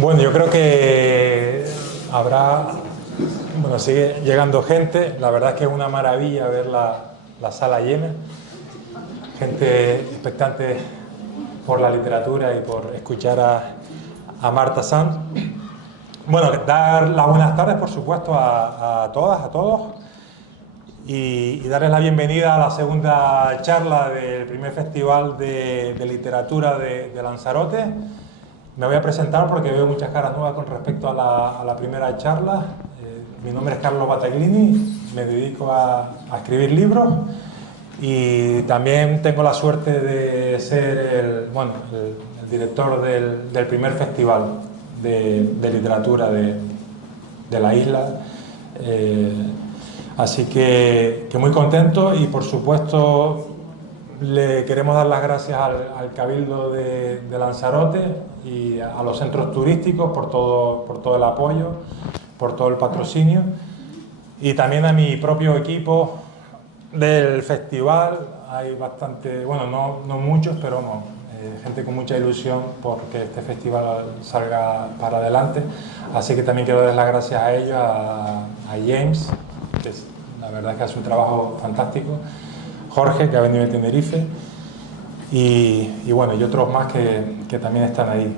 Bueno, yo creo que sigue llegando gente. La verdad es que es una maravilla ver la sala llena. Gente expectante por la literatura y por escuchar a Marta Sanz. Bueno, dar las buenas tardes, por supuesto, a todas, a todos. Y darles la bienvenida a la segunda charla del primer Festival de Literatura de Lanzarote. Me voy a presentar porque veo muchas caras nuevas con respecto a la primera charla. Mi nombre es Carlos Battaglini, me dedico a escribir libros y también tengo la suerte de ser el director del primer festival de literatura de la isla. Así que muy contento y por supuesto le queremos dar las gracias al Cabildo de Lanzarote y a los centros turísticos por todo el apoyo, por todo el patrocinio y también a mi propio equipo del festival. Hay bastante, no muchos, pero gente con mucha ilusión porque este festival salga para adelante. Así que también quiero dar las gracias a ellos, a James, que la verdad es que hace un trabajo fantástico, Jorge, que ha venido de Tenerife, y otros más que también están ahí.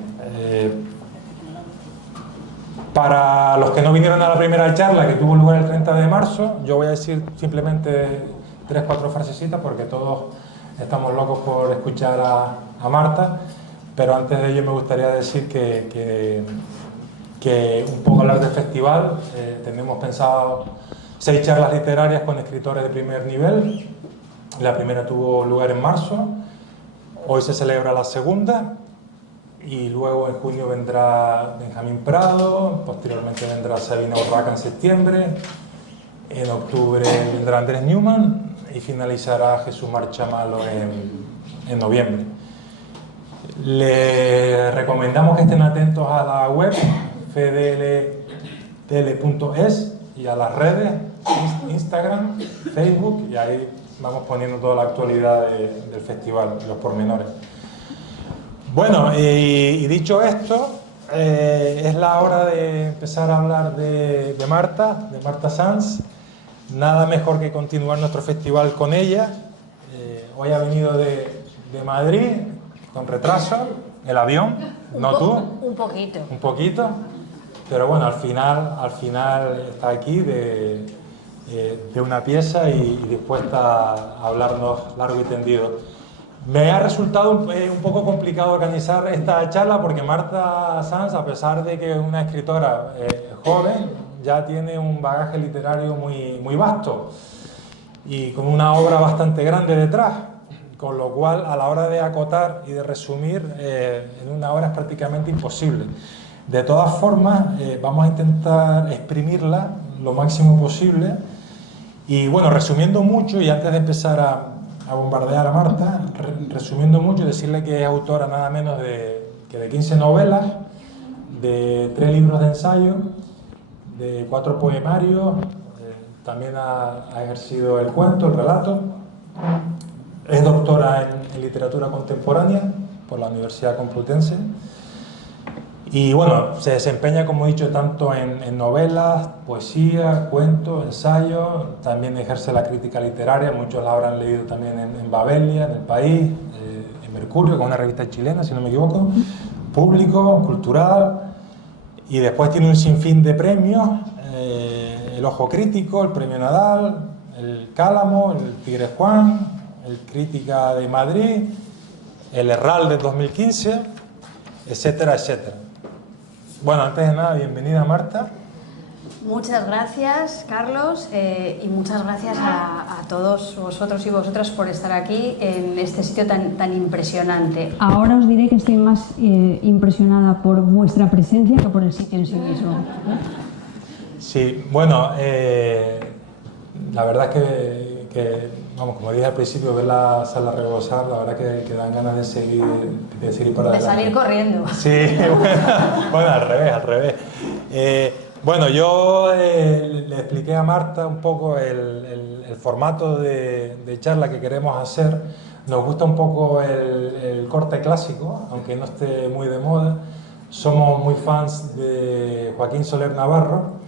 Para los que no vinieron a la primera charla, que tuvo lugar el 30 de marzo, yo voy a decir simplemente 3-4 frasecitas porque todos estamos locos por escuchar a Marta, pero antes de ello me gustaría decir que un poco hablar del festival. Tenemos pensado 6 charlas literarias con escritores de primer nivel. La primera tuvo lugar en marzo, hoy se celebra la segunda y luego en junio vendrá Benjamín Prado, posteriormente vendrá Sabina Urraca en septiembre, en octubre vendrá Andrés Newman y finalizará Jesús Marchamalo en noviembre. Les recomendamos que estén atentos a la web fdltl.es y a las redes Instagram, Facebook, y ahí vamos poniendo toda la actualidad del festival, los pormenores. Bueno, y dicho esto, es la hora de empezar a hablar de Marta Sanz. Nada mejor que continuar nuestro festival con ella. Hoy ha venido de Madrid, con retraso, el avión, no tú. Un poquito. Un poquito, pero bueno, al final está aquí de una pieza y dispuesta a hablarnos largo y tendido. Me ha resultado un poco complicado organizar esta charla porque Marta Sanz, a pesar de que es una escritora joven, ya tiene un bagaje literario muy vasto y con una obra bastante grande detrás, con lo cual a la hora de acotar y de resumir en una hora es prácticamente imposible. De todas formas, vamos a intentar exprimirla lo máximo posible y bueno, resumiendo mucho, y antes de empezar a bombardear a Marta, resumiendo mucho, decirle que es autora nada menos que de 15 novelas, de 3 libros de ensayo, de 4 poemarios, también ha ejercido el cuento, el relato. Es doctora en literatura contemporánea por la Universidad Complutense y bueno, se desempeña, como he dicho, tanto en novelas, poesía, cuentos, ensayos. También ejerce la crítica literaria, muchos la habrán leído también en Babelia, en El País, en Mercurio, con una revista chilena, si no me equivoco, Público, Cultural, y después tiene un sinfín de premios, el Ojo Crítico, el Premio Nadal, el Cálamo, el Tigre Juan, el Crítica de Madrid, el Herral de 2015, etcétera, etcétera. Bueno, antes de nada, bienvenida Marta. Muchas gracias, Carlos, y muchas gracias a todos vosotros y vosotras por estar aquí en este sitio tan impresionante. Ahora os diré que estoy más impresionada por vuestra presencia que por el sitio en sí mismo. Sí, bueno, la verdad es que como dije al principio, ver la sala rebosar, la verdad que dan ganas de seguir para adelante. De salir corriendo. Sí, bueno, al revés. Bueno, yo le expliqué a Marta un poco el formato de charla que queremos hacer. Nos gusta un poco el corte clásico, aunque no esté muy de moda. somos muy fans de Joaquín Soler Navarro,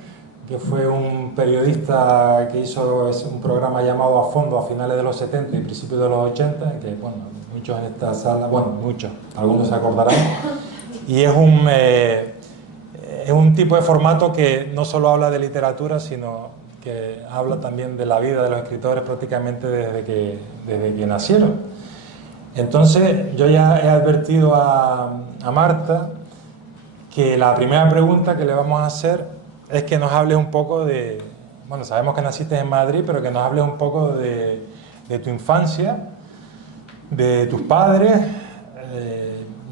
que fue un periodista que hizo un programa llamado A Fondo a finales de los 70 y principios de los 80, que bueno, muchos en esta sala, bueno, muchos, algunos se acordarán, y es un tipo de formato que no solo habla de literatura, sino que habla también de la vida de los escritores prácticamente desde que nacieron. Entonces, yo ya he advertido a Marta que la primera pregunta que le vamos a hacer es que nos hable un poco de... Bueno, sabemos que naciste en Madrid, pero que nos hable un poco de tu infancia, de tus padres,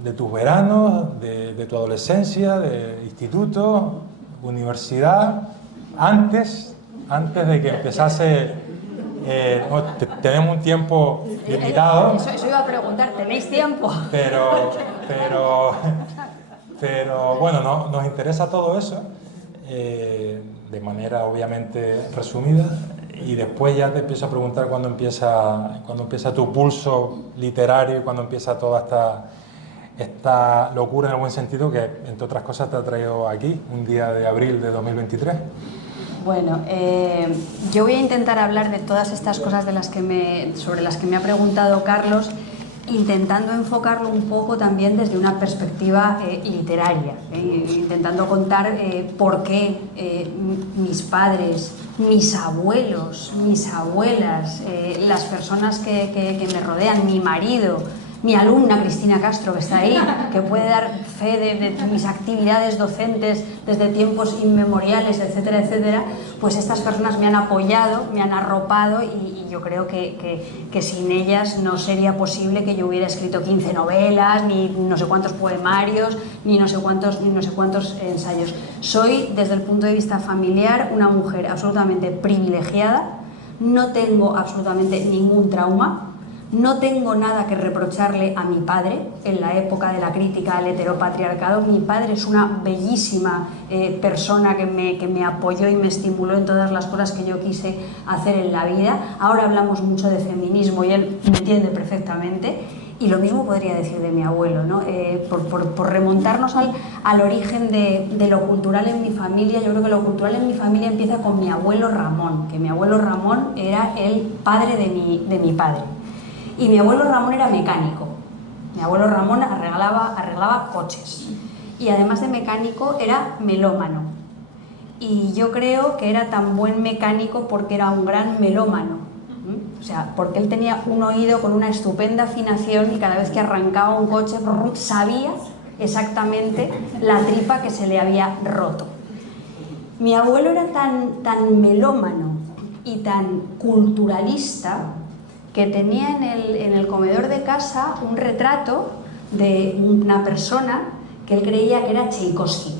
de tus veranos, de tu adolescencia, de instituto, universidad, antes de que empezase... tenemos un tiempo limitado. Eso iba a preguntar, ¿tenéis tiempo? Pero bueno, nos interesa todo eso, de manera obviamente resumida, y después ya te empiezo a preguntar cuándo empieza tu pulso literario y cuándo empieza toda esta locura en el buen sentido que, entre otras cosas, te ha traído aquí, un día de abril de 2023. Bueno, yo voy a intentar hablar de todas estas cosas sobre las que me ha preguntado Carlos, intentando enfocarlo un poco también desde una perspectiva literaria, intentando contar por qué mis padres, mis abuelos, mis abuelas, las personas que me rodean, mi marido, mi alumna Cristina Castro, que está ahí, que puede dar fe de mis actividades docentes desde tiempos inmemoriales, etcétera, etcétera, pues estas personas me han apoyado, me han arropado y yo creo que sin ellas no sería posible que yo hubiera escrito 15 novelas, ni no sé cuántos poemarios, ni no sé cuántos ensayos. Soy, desde el punto de vista familiar, una mujer absolutamente privilegiada, no tengo absolutamente ningún trauma. No tengo nada que reprocharle a mi padre en la época de la crítica al heteropatriarcado. Mi padre es una bellísima persona que me apoyó y me estimuló en todas las cosas que yo quise hacer en la vida. Ahora hablamos mucho de feminismo y él me entiende perfectamente. Y lo mismo podría decir de mi abuelo, ¿no? Por remontarnos al origen de lo cultural en mi familia, yo creo que lo cultural en mi familia empieza con mi abuelo Ramón, que mi abuelo Ramón era el padre de mi padre. Y mi abuelo Ramón era mecánico. Mi abuelo Ramón arreglaba coches. Y además de mecánico, era melómano. Y yo creo que era tan buen mecánico porque era un gran melómano. O sea, porque él tenía un oído con una estupenda afinación y cada vez que arrancaba un coche sabía exactamente la tripa que se le había roto. Mi abuelo era tan melómano y tan culturalista que tenía en el comedor de casa un retrato de una persona que él creía que era Tchaikovsky,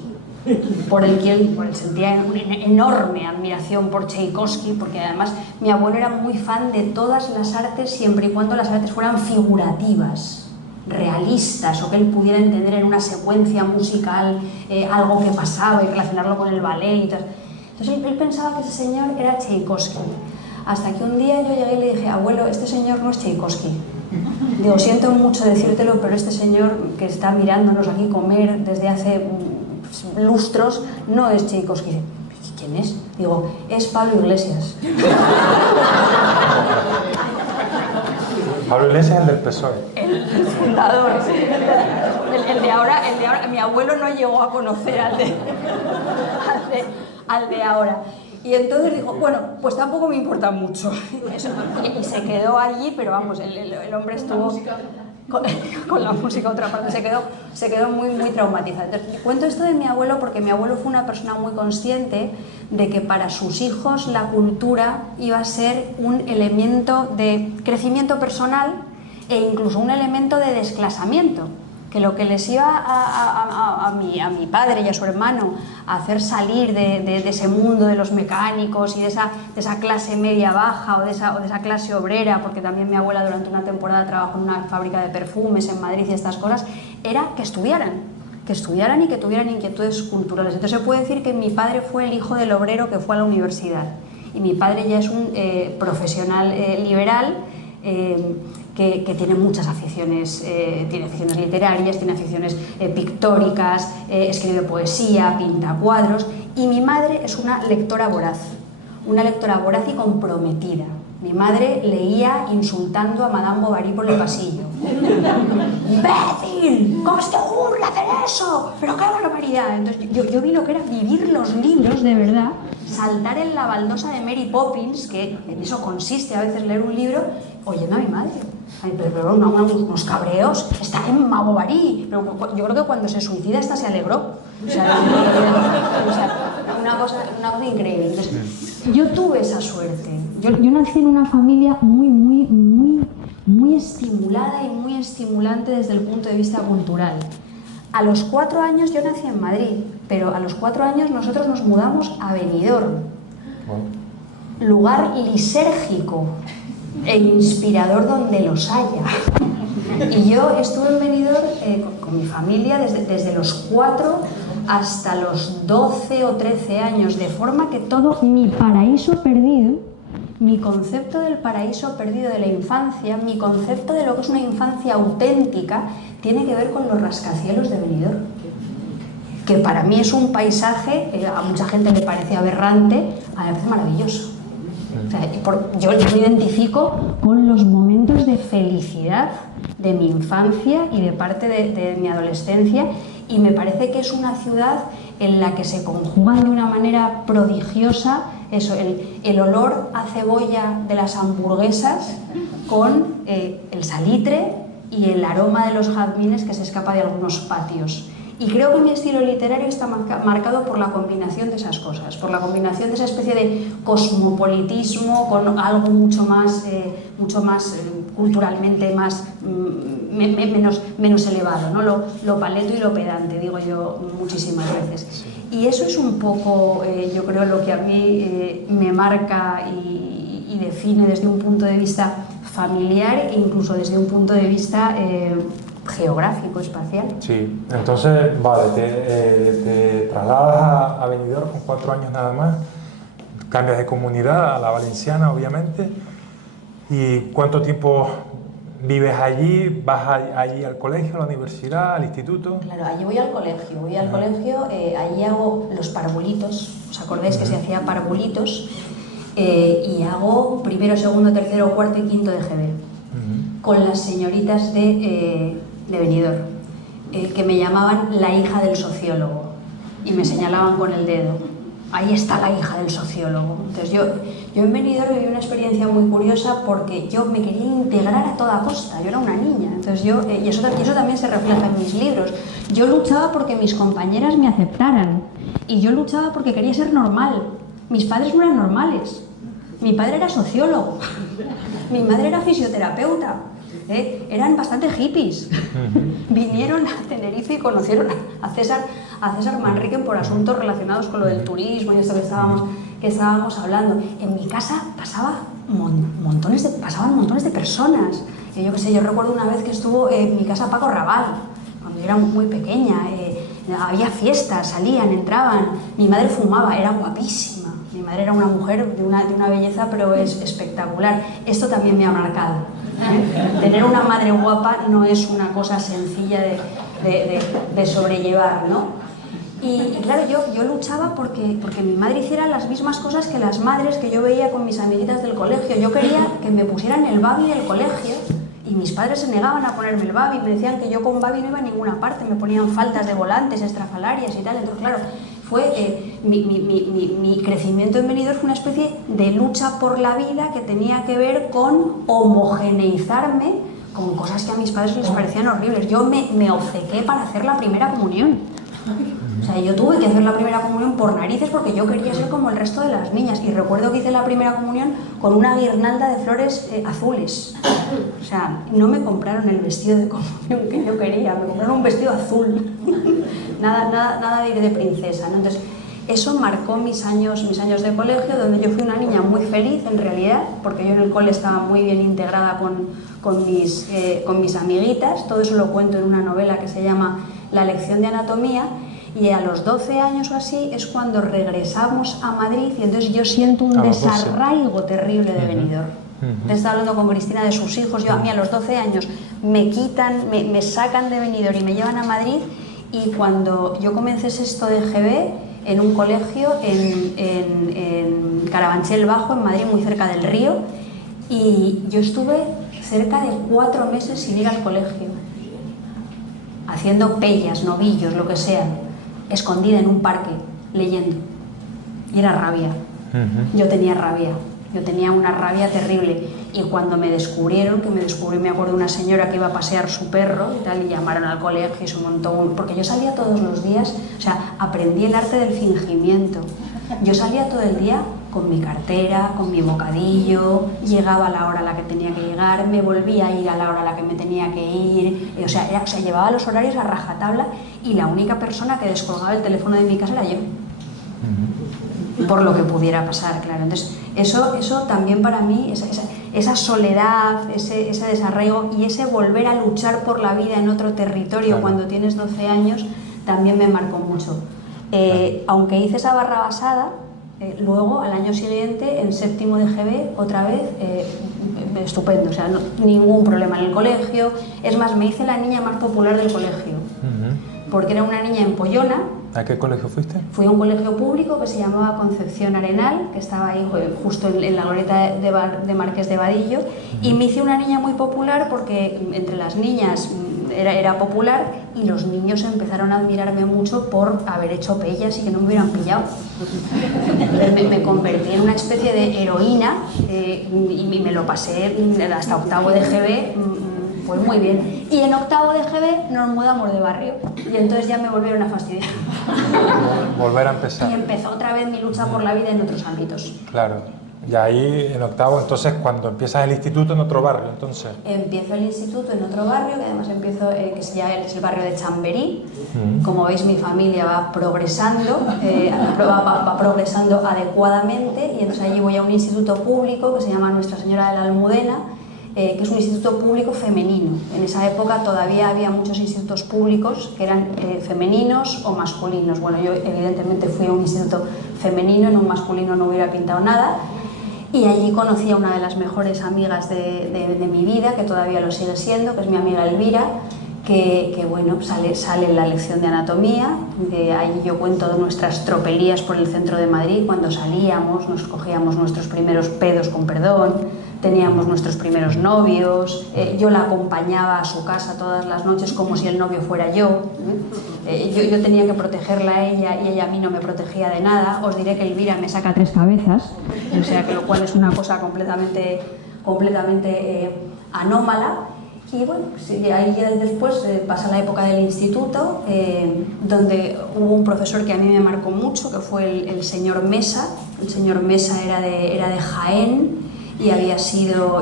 por el que él sentía una enorme admiración por Tchaikovsky, porque además mi abuelo era muy fan de todas las artes siempre y cuando las artes fueran figurativas, realistas, o que él pudiera entender en una secuencia musical algo que pasaba y relacionarlo con el ballet y tal. Entonces él pensaba que ese señor era Tchaikovsky. Hasta que un día yo llegué y le dije, abuelo, este señor no es Tchaikovsky. Digo, siento mucho decírtelo, pero este señor que está mirándonos aquí comer desde hace lustros no es Tchaikovsky. ¿Quién es? Digo, es Pablo Iglesias. Pablo Iglesias es el del PSOE. El fundador. El de ahora, mi abuelo no llegó a conocer al de ahora. Y entonces dijo, bueno, pues tampoco me importa mucho. Y se quedó allí, pero vamos, el hombre estuvo con la música, otra parte, se quedó muy, muy traumatizado. Entonces, cuento esto de mi abuelo porque mi abuelo fue una persona muy consciente de que para sus hijos la cultura iba a ser un elemento de crecimiento personal e incluso un elemento de desclasamiento. Que lo que les iba a mi padre y a su hermano a hacer salir de ese mundo de los mecánicos y de esa clase media baja o de esa clase obrera, porque también mi abuela durante una temporada trabajó en una fábrica de perfumes en Madrid y estas cosas, era que estudiaran y que tuvieran inquietudes culturales. Entonces se puede decir que mi padre fue el hijo del obrero que fue a la universidad y mi padre ya es un profesional liberal que tiene muchas aficiones, tiene aficiones literarias, tiene aficiones pictóricas, escribe poesía, pinta cuadros, y mi madre es una lectora voraz y comprometida. Mi madre leía insultando a Madame Bovary por el pasillo. ¡Imbécil! ¿Cómo se te ocurre hacer eso? ¡Pero qué barbaridad! Entonces yo vi lo que era vivir los libros de verdad, saltar en la baldosa de Mary Poppins, que en eso consiste a veces leer un libro, oyendo a mi madre. Ay, pero unos cabreos, está en Madame Bovary. Pero yo creo que cuando se suicida esta se alegró. O sea, una cosa increíble. Entonces, yo tuve esa suerte. Yo nací en una familia muy estimulada y muy estimulante desde el punto de vista cultural. A los 4 años yo nací en Madrid, pero a los 4 años nosotros nos mudamos a Benidorm, lugar lisérgico e inspirador donde los haya. Y yo estuve en Benidorm con mi familia desde los 4 hasta los 12 o 13 años, de forma que todo mi paraíso perdido, mi concepto del paraíso perdido de la infancia, mi concepto de lo que es una infancia auténtica, tiene que ver con los rascacielos de Benidorm, que para mí es un paisaje, a mucha gente le parece aberrante, a mí me parece maravilloso. O sea, yo me identifico con los momentos de felicidad de mi infancia y de parte de mi adolescencia, y me parece que es una ciudad en la que se conjugan de una manera prodigiosa eso, el olor a cebolla de las hamburguesas con el salitre y el aroma de los jazmines que se escapa de algunos patios. Y creo que mi estilo literario está marcado por la combinación de esas cosas, por la combinación de esa especie de cosmopolitismo con algo mucho más culturalmente menos elevado, ¿no? Lo paleto y lo pedante, digo yo muchísimas veces. Y eso es un poco, yo creo, lo que a mí me marca y define desde un punto de vista familiar e incluso desde un punto de vista geográfico, espacial. Sí, entonces, vale, te trasladas a Benidorm con 4 años nada más, cambias de comunidad a la valenciana, obviamente. ¿Y cuánto tiempo vives allí? ¿Vas allí al colegio, a la universidad, al instituto? Claro, allí voy al colegio, allí hago los parvulitos, ¿os acordáis que se hacía parvulitos? Y hago primero, segundo, tercero, cuarto y quinto de GB, con las señoritas de Benidorm, que me llamaban la hija del sociólogo y me señalaban con el dedo. Ahí está la hija del sociólogo. Entonces yo en Benidorm viví una experiencia muy curiosa porque yo me quería integrar a toda costa, yo era una niña. Entonces y eso también se refleja en mis libros. Yo luchaba porque mis compañeras me aceptaran y yo luchaba porque quería ser normal. Mis padres no eran normales. Mi padre era sociólogo, mi madre era fisioterapeuta. Eran bastante hippies. Vinieron a Tenerife y conocieron a César Manrique por asuntos relacionados con lo del turismo y esto que estábamos hablando. En mi casa pasaban montones de personas. Yo qué sé, yo recuerdo una vez que estuvo en mi casa Paco Raval, cuando yo era muy pequeña. Había fiestas, salían, entraban. Mi madre fumaba, era guapísima. Mi madre era una mujer de una belleza, pero es espectacular. Esto también me ha marcado. Tener una madre guapa no es una cosa sencilla de sobrellevar, ¿no? Y claro, yo luchaba porque mi madre hiciera las mismas cosas que las madres que yo veía con mis amiguitas del colegio. Yo quería que me pusieran el babi del colegio y mis padres se negaban a ponerme el babi, me decían que yo con babi no iba a ninguna parte, me ponían faltas de volantes, estrafalarias y tal. Entonces, claro, mi crecimiento en Benidorm fue una especie de lucha por la vida que tenía que ver con homogeneizarme con cosas que a mis padres les parecían horribles. Yo me obcequé para hacer la primera comunión. O sea, yo tuve que hacer la primera comunión por narices porque yo quería ser como el resto de las niñas. Y recuerdo que hice la primera comunión con una guirnalda de flores azules. O sea, no me compraron el vestido de comunión que yo quería, me compraron un vestido azul. Nada de ir de princesa, ¿no? Entonces, eso marcó mis años de colegio, donde yo fui una niña muy feliz en realidad, porque yo en el cole estaba muy bien integrada con mis amiguitas. Todo eso lo cuento en una novela que se llama La lección de anatomía. Y a los 12 años o así es cuando regresamos a Madrid y entonces yo siento un desarraigo terrible de Benidorm. Te estaba hablando con Cristina de sus hijos. Yo, a mí a los 12 años me quitan, me sacan de Benidorm y me llevan a Madrid, y cuando yo comencé sexto de GB en un colegio en Carabanchel Bajo, en Madrid, muy cerca del río, y yo estuve cerca de 4 meses sin ir al colegio, haciendo pellas, novillos, lo que sea, escondida en un parque, leyendo. Y era rabia. Yo tenía rabia. Yo tenía una rabia terrible, y cuando me descubrieron, me acuerdo de una señora que iba a pasear su perro y tal, y llamaron al colegio y se montó porque yo salía todos los días, o sea, aprendí el arte del fingimiento. Yo salía todo el día con mi cartera, con mi bocadillo, llegaba a la hora a la que tenía que llegar, me volvía a ir a la hora a la que me tenía que ir, o sea, llevaba los horarios a rajatabla, y la única persona que descolgaba el teléfono de mi casa era yo. Por lo que pudiera pasar, claro. Entonces, eso también para mí, esa soledad, ese desarraigo y ese volver a luchar por la vida en otro territorio, claro, cuando tienes 12 años, también me marcó mucho. Aunque hice esa barrabasada, luego, al año siguiente, en séptimo de GB, otra vez, estupendo, o sea, ningún problema en el colegio. Es más, me hice la niña más popular del colegio, porque era una niña empollona. ¿A qué colegio fuiste? Fui a un colegio público que se llamaba Concepción Arenal, que estaba ahí justo en la glorieta de Marqués de Vadillo, y me hice una niña muy popular porque entre las niñas era popular, y los niños empezaron a admirarme mucho por haber hecho pellas y que no me hubieran pillado. Me convertí en una especie de heroína, y me lo pasé hasta octavo de GB. Pues muy bien. Y en octavo de GB nos mudamos de barrio, y entonces ya me volvieron a fastidiar. Volver a empezar. Y empezó otra vez mi lucha por la vida en otros ámbitos. Claro. Y ahí en octavo, entonces, cuando empiezas el instituto en otro barrio, entonces. Empiezo el instituto en otro barrio, que además empiezo, que ya es el barrio de Chamberí. Como veis, mi familia va progresando, va progresando adecuadamente, y entonces allí voy a un instituto público que se llama Nuestra Señora de la Almudena, que es un instituto público femenino. En esa época todavía había muchos institutos públicos que eran femeninos o masculinos. Bueno, yo evidentemente fui a un instituto femenino, en un masculino no hubiera pintado nada, y allí conocí a una de las mejores amigas de mi vida, que todavía lo sigue siendo, que es mi amiga Elvira, que bueno, sale en la lección de anatomía. Ahí yo cuento nuestras tropelías por el centro de Madrid, cuando salíamos, nos cogíamos nuestros primeros pedos, con perdón, teníamos nuestros primeros novios, yo la acompañaba a su casa todas las noches como si el novio fuera yo. Yo tenía que protegerla a ella, y ella a mí no me protegía de nada. Os diré que Elvira me saca 3 cabezas, o sea, que lo cual es una cosa completamente anómala. Y bueno, pues ahí ya después pasa la época del instituto, donde hubo un profesor que a mí me marcó mucho, que fue el señor Mesa. El señor Mesa era de Jaén, y había sido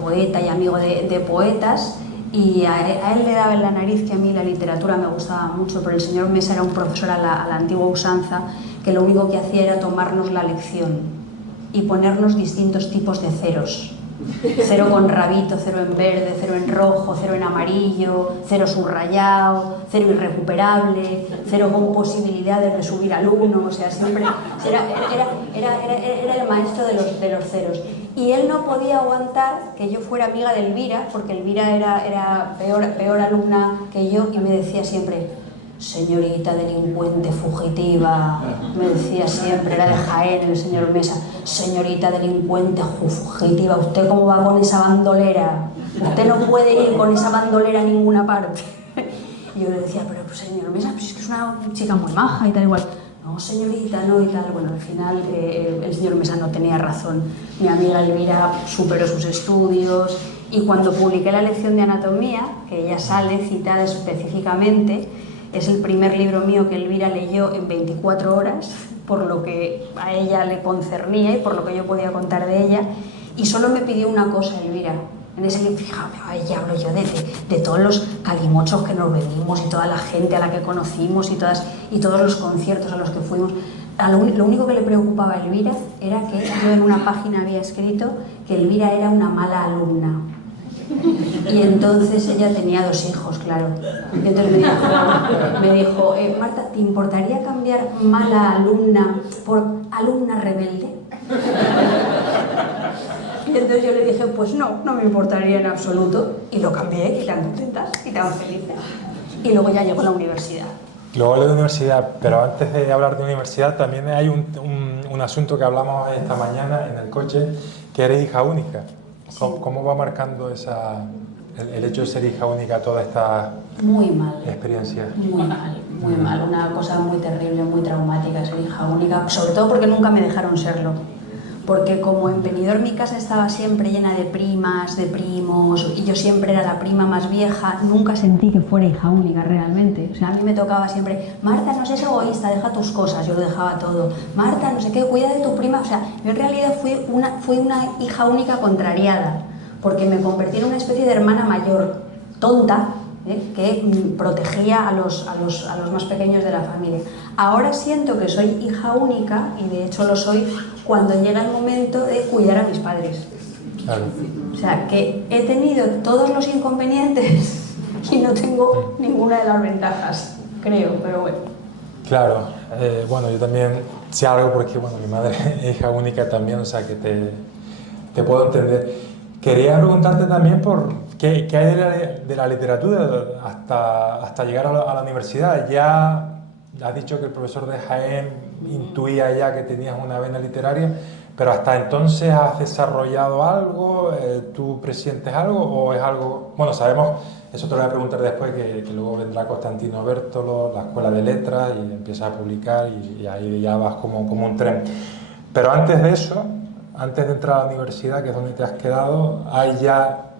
poeta y amigo de poetas, y a él le daba en la nariz que a mí la literatura me gustaba mucho, pero el señor Mesa era un profesor a la antigua usanza, que lo único que hacía era tomarnos la lección y ponernos distintos tipos de ceros. 0 con rabito, 0 en verde, 0 en rojo, 0 en amarillo, 0 subrayado, 0 irrecuperable, 0 con posibilidades de subir al 1, o sea, siempre era el maestro de los ceros. Y él no podía aguantar que yo fuera amiga de Elvira, porque Elvira era peor alumna que yo, y me decía siempre: señorita delincuente fugitiva, me decía siempre, era de Jaén el señor Mesa, señorita delincuente fugitiva, ¿usted cómo va con esa bandolera? Usted no puede ir con esa bandolera a ninguna parte. Y yo le decía: pero señor Mesa, pues es que es una chica muy maja y tal, igual. No, señorita, no, y tal. Bueno, al final el señor Mesa no tenía razón. Mi amiga Elvira superó sus estudios, y cuando publiqué la lección de anatomía, que ella sale citada específicamente, es el primer libro mío que Elvira leyó en 24 horas, por lo que a ella le concernía y por lo que yo podía contar de ella, y solo me pidió una cosa, Elvira. En ese libro, fíjate, ahí hablo yo de todos los calimochos que nos venimos, y toda la gente a la que conocimos, y todos los conciertos a los que fuimos. Lo único que le preocupaba a Elvira era que yo en una página había escrito que Elvira era una mala alumna. Y entonces ella tenía 2 hijos, claro. Y entonces me dijo, Marta, ¿te importaría cambiar mala alumna por alumna rebelde? Y entonces yo le dije, pues no me importaría en absoluto. Y lo cambié, y tan contentas, y tan felices. Y luego ya llegó la universidad. Luego de la universidad, pero antes de hablar de universidad también hay un asunto que hablamos esta mañana en el coche, que eres hija única. Sí. ¿Cómo va marcando el hecho de ser hija única toda esta muy mal, experiencia? Muy mal. Una cosa muy terrible, muy traumática ser hija única, sobre todo porque nunca me dejaron serlo. Porque como en Benidorm mi casa estaba siempre llena de primas, de primos, y yo siempre era la prima más vieja, nunca sentí que fuera hija única realmente. O sea, a mí me tocaba siempre, Marta, no seas egoísta, deja tus cosas, yo lo dejaba todo. Marta, no sé qué, cuida de tu prima. O sea, yo en realidad fui una hija única contrariada, porque me convertí en una especie de hermana mayor, tonta, que protegía a los más pequeños de la familia. Ahora siento que soy hija única, y de hecho lo soy cuando llega el momento de cuidar a mis padres. Claro. O sea, que he tenido todos los inconvenientes y no tengo ninguna de las ventajas, creo, pero bueno. Claro, bueno, yo también sé algo porque, bueno, mi madre es hija única también, o sea que te puedo entender. Quería preguntarte también por qué hay de la literatura hasta llegar a la universidad. Ya has dicho que el profesor de Jaén intuía ya que tenías una vena literaria, pero hasta entonces ¿has desarrollado algo? ¿Tú presientes algo o es algo...? Bueno, sabemos, eso te lo voy a preguntar después, que luego vendrá Constantino Bértolo, la Escuela de Letras, y empiezas a publicar y ahí ya vas como un tren. Pero antes de eso, antes de entrar a la universidad, que es donde te has quedado, ¿hay ya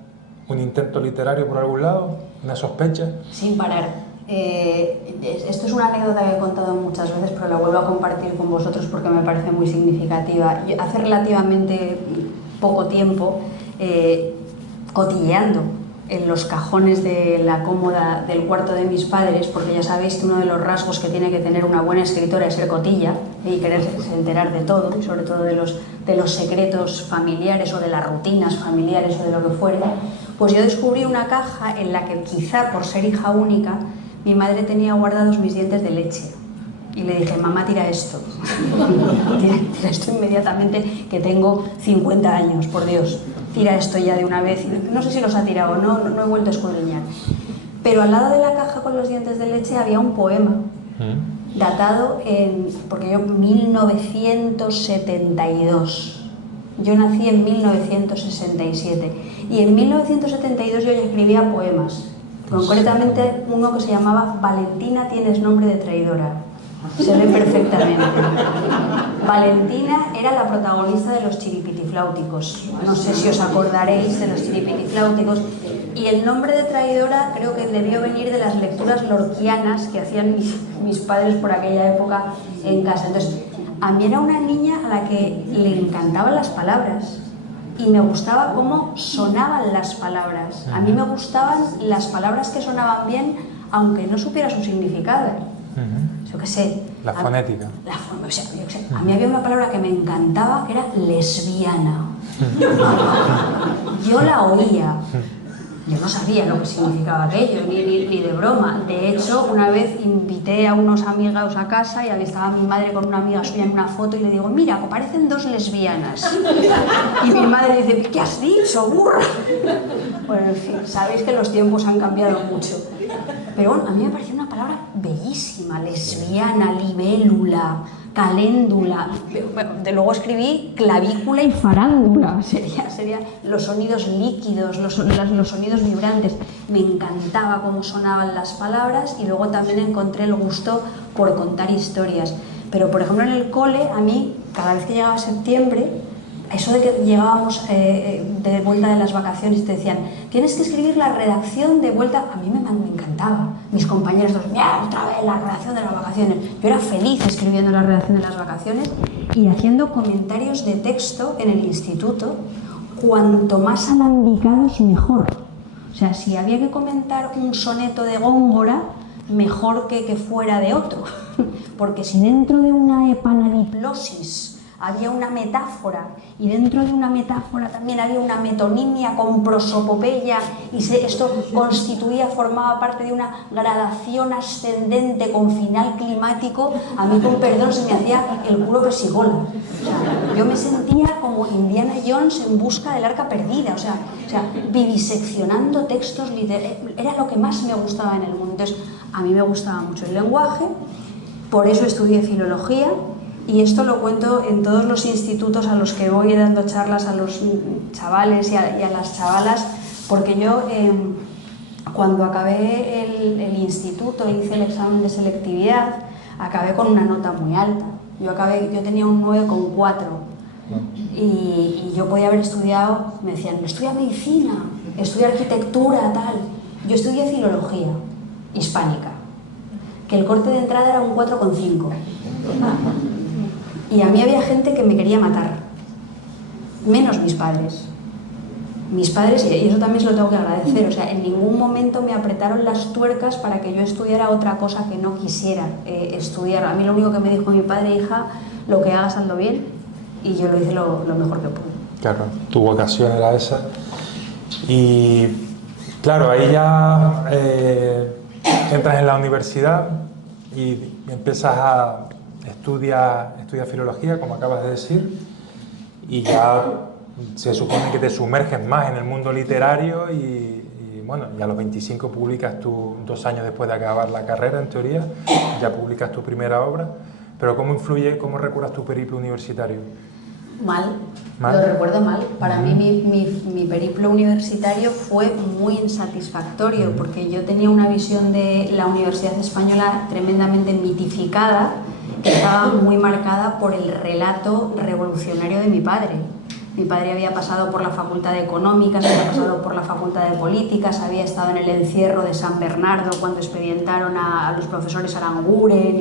un intento literario por algún lado? ¿Una sospecha? Sin parar. Esto es una anécdota que he contado muchas veces, pero la vuelvo a compartir con vosotros porque me parece muy significativa. Hace relativamente poco tiempo, cotilleando en los cajones de la cómoda del cuarto de mis padres, porque ya sabéis que uno de los rasgos que tiene que tener una buena escritora es ser cotilla y quererse enterar de todo, y sobre todo de los secretos familiares o de las rutinas familiares o de lo que fuera, pues yo descubrí una caja en la que, quizá por ser hija única, mi madre tenía guardados mis dientes de leche. Y le dije, mamá, tira esto. Tira esto inmediatamente, que tengo 50 años, por Dios. Tira esto ya de una vez. No sé si los ha tirado o no he vuelto a escudriñar. Pero al lado de la caja con los dientes de leche había un poema, datado porque yo, 1972. Yo nací en 1967. Y en 1972 yo ya escribía poemas. Concretamente uno que se llamaba Valentina, tienes nombre de traidora. Se ve perfectamente. Valentina era la protagonista de los Chiripitifláuticos. No sé si os acordaréis de los Chiripitifláuticos. Y el nombre de traidora creo que debió venir de las lecturas lorquianas que hacían mis padres por aquella época en casa. Entonces, a mí era una niña a la que le encantaban las palabras. Y me gustaba cómo sonaban las palabras. A mí me gustaban las palabras que sonaban bien, aunque no supiera su significado. Yo qué sé. La fonética. O sea, yo qué sé. A mí había una palabra que me encantaba, que era lesbiana. Yo la oía. Yo no sabía lo que significaba aquello, ni de broma. De hecho, una vez invité a unos amigos a casa y ahí estaba mi madre con una amiga suya en una foto y le digo, mira, parecen dos lesbianas. Y mi madre dice, ¿qué has dicho, burra? Bueno, en fin, sabéis que los tiempos han cambiado mucho. Pero bueno, a mí me pareció una palabra bellísima, lesbiana, libélula, caléndula. De luego escribí clavícula y farándula. Sería los sonidos líquidos, los sonidos vibrantes. Me encantaba cómo sonaban las palabras, y luego también encontré el gusto por contar historias. Pero, por ejemplo, en el cole, a mí, cada vez que llegaba septiembre, eso de que llegábamos de vuelta de las vacaciones y te decían, tienes que escribir la redacción de vuelta, a mí me encantaba. Mis compañeros, mira, otra vez la redacción de las vacaciones. Yo era feliz escribiendo la redacción de las vacaciones y haciendo comentarios de texto en el instituto, cuanto más alambicados mejor. O sea, si había que comentar un soneto de Góngora, mejor que fuera de otro. Porque si dentro de una epanadiplosis había una metáfora, y dentro de una metáfora también había una metonimia con prosopopeya, y esto constituía, formaba parte de una gradación ascendente con final climático. A mí, con perdón, se me hacía el culo pesigola. O sea, yo me sentía como Indiana Jones en busca del arca perdida, o sea, viviseccionando textos literarios. Era lo que más me gustaba en el mundo. Entonces, a mí me gustaba mucho el lenguaje, por eso estudié filología, y esto lo cuento en todos los institutos a los que voy dando charlas a los chavales y a las chavalas, porque yo cuando acabé el instituto, hice el examen de selectividad, acabé con una nota muy alta. Yo tenía un 9,4 y yo podía haber estudiado, me decían, estudia medicina, estudia arquitectura, tal. Yo estudié filología hispánica, que el corte de entrada era un 4,5. Y a mí había gente que me quería matar, menos mis padres. Mis padres, y eso también se lo tengo que agradecer, o sea, en ningún momento me apretaron las tuercas para que yo estudiara otra cosa que no quisiera estudiar. A mí lo único que me dijo mi padre: hija, lo que hagas, hazlo bien, y yo lo hice lo mejor que pude. Claro, tu vocación era esa. Y claro, ahí ya entras en la universidad y empiezas a estudiar filología, como acabas de decir, y ya se supone que te sumerges más en el mundo literario y bueno, y a los 25 publicas 2 años después de acabar la carrera, en teoría, ya publicas tu primera obra. Pero ¿cómo influye, cómo recuerdas tu periplo universitario? Mal, lo recuerdo mal. Para mí mi periplo universitario fue muy insatisfactorio, porque yo tenía una visión de la Universidad Española tremendamente mitificada, que estaba muy marcada por el relato revolucionario de mi padre. Mi padre había pasado por la Facultad de Económicas, había pasado por la Facultad de Políticas, había estado en el encierro de San Bernardo cuando expedientaron a los profesores Aranguren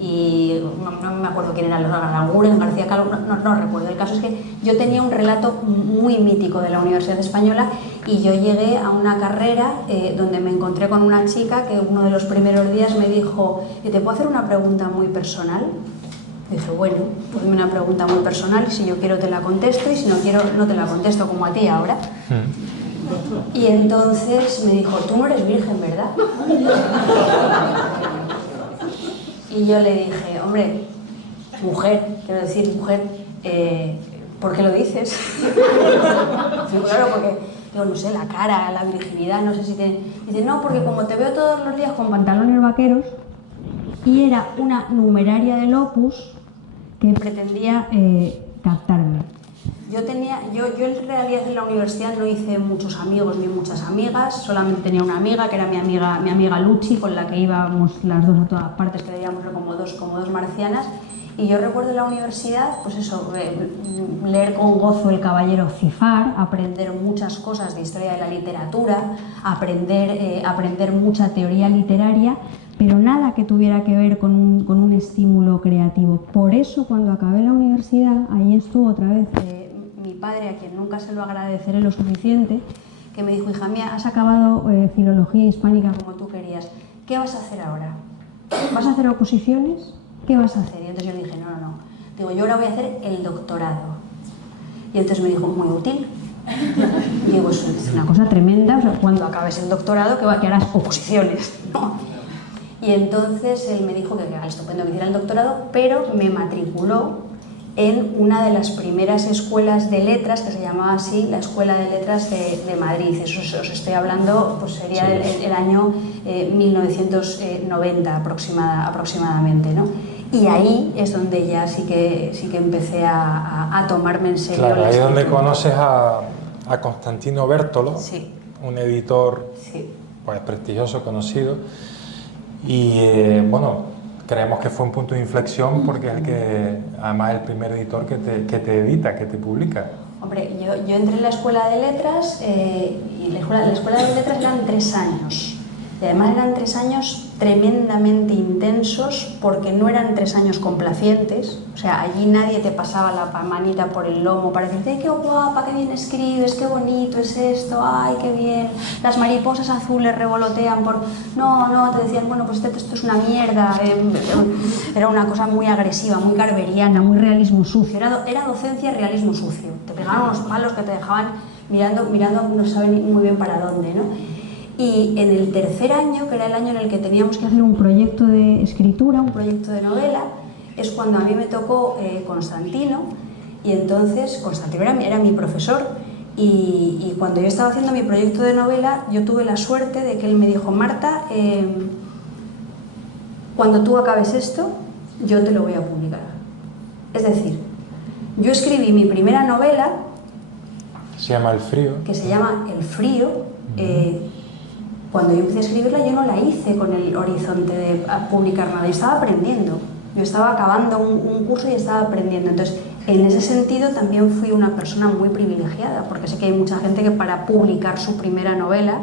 y no me acuerdo quién eran los Aranguren, García Calvo, no recuerdo. El caso es que yo tenía un relato muy mítico de la Universidad Española, y yo llegué a una carrera donde me encontré con una chica que uno de los primeros días me dijo: ¿te puedo hacer una pregunta muy personal? Y dije, bueno, pues una pregunta muy personal, y si yo quiero te la contesto, y si no quiero no te la contesto, como a ti ahora. Y entonces me dijo: tú no eres virgen, ¿verdad? Y yo le dije: hombre, mujer, quiero decir mujer, ¿por qué lo dices? Digo, claro, porque, digo, no sé, la cara, la virginidad, no sé si te... Dice: no, porque como te veo todos los días con pantalones vaqueros, y era una numeraria del Opus que pretendía captarme. Yo en realidad en la universidad no hice muchos amigos ni muchas amigas, solamente tenía una amiga que era mi amiga Luchi, con la que íbamos las dos a todas partes, que veíamos como dos marcianas. Y yo recuerdo en la universidad, pues eso, leer con gozo El caballero Cifar, aprender muchas cosas de historia de la literatura, aprender mucha teoría literaria, pero nada que tuviera que ver con un estímulo creativo. Por eso, cuando acabé la universidad, ahí estuvo otra vez mi padre, a quien nunca se lo agradeceré lo suficiente, que me dijo: hija mía, has acabado filología hispánica como tú querías, ¿qué vas a hacer ahora? ¿Vas a hacer oposiciones? ¿Qué vas a hacer? Y entonces yo le dije: no. Digo, yo ahora voy a hacer el doctorado. Y entonces me dijo: muy útil. Y digo, es una cosa tremenda, o sea, cuando acabes el doctorado, que harás oposiciones, ¿no? Y entonces él me dijo que era estupendo que hiciera el doctorado, pero me matriculó en una de las primeras escuelas de letras, que se llamaba así, la Escuela de Letras de Madrid. Eso os estoy hablando, pues sería el año 1990 aproximadamente, ¿no? Y ahí es donde ya sí que empecé a tomarme en serio. Claro, ahí es donde conoces a Constantino Bértolo, sí, un editor, sí, pues prestigioso, conocido. Y bueno, creemos que fue un punto de inflexión, porque es además el primer editor que te edita, que te publica. Hombre, yo entré en la Escuela de Letras y la escuela de Letras eran 3 años. Y además eran 3 años tremendamente intensos porque no eran 3 años complacientes, o sea, allí nadie te pasaba la manita por el lomo para decirte ¡ay, qué guapa, qué bien escribes, qué bonito es esto, ay, qué bien, las mariposas azules revolotean por... No, te decían, bueno, pues esto es una mierda, era una cosa muy agresiva, muy carveriana, muy realismo sucio, era docencia realismo sucio, te pegaban unos palos que te dejaban mirando no saben muy bien para dónde, ¿no? Y en el tercer año, que era el año en el que teníamos que hacer un proyecto de escritura, un proyecto de novela, es cuando a mí me tocó Constantino, y entonces Constantino era mi profesor, y cuando yo estaba haciendo mi proyecto de novela, yo tuve la suerte de que él me dijo, Marta, cuando tú acabes esto, yo te lo voy a publicar. Es decir, yo escribí mi primera novela, se llama El frío. Que se llama El frío. Cuando yo empecé a escribirla, yo no la hice con el horizonte de publicar nada, yo estaba aprendiendo. Yo estaba acabando un curso y estaba aprendiendo. Entonces, en ese sentido también fui una persona muy privilegiada, porque sé que hay mucha gente que para publicar su primera novela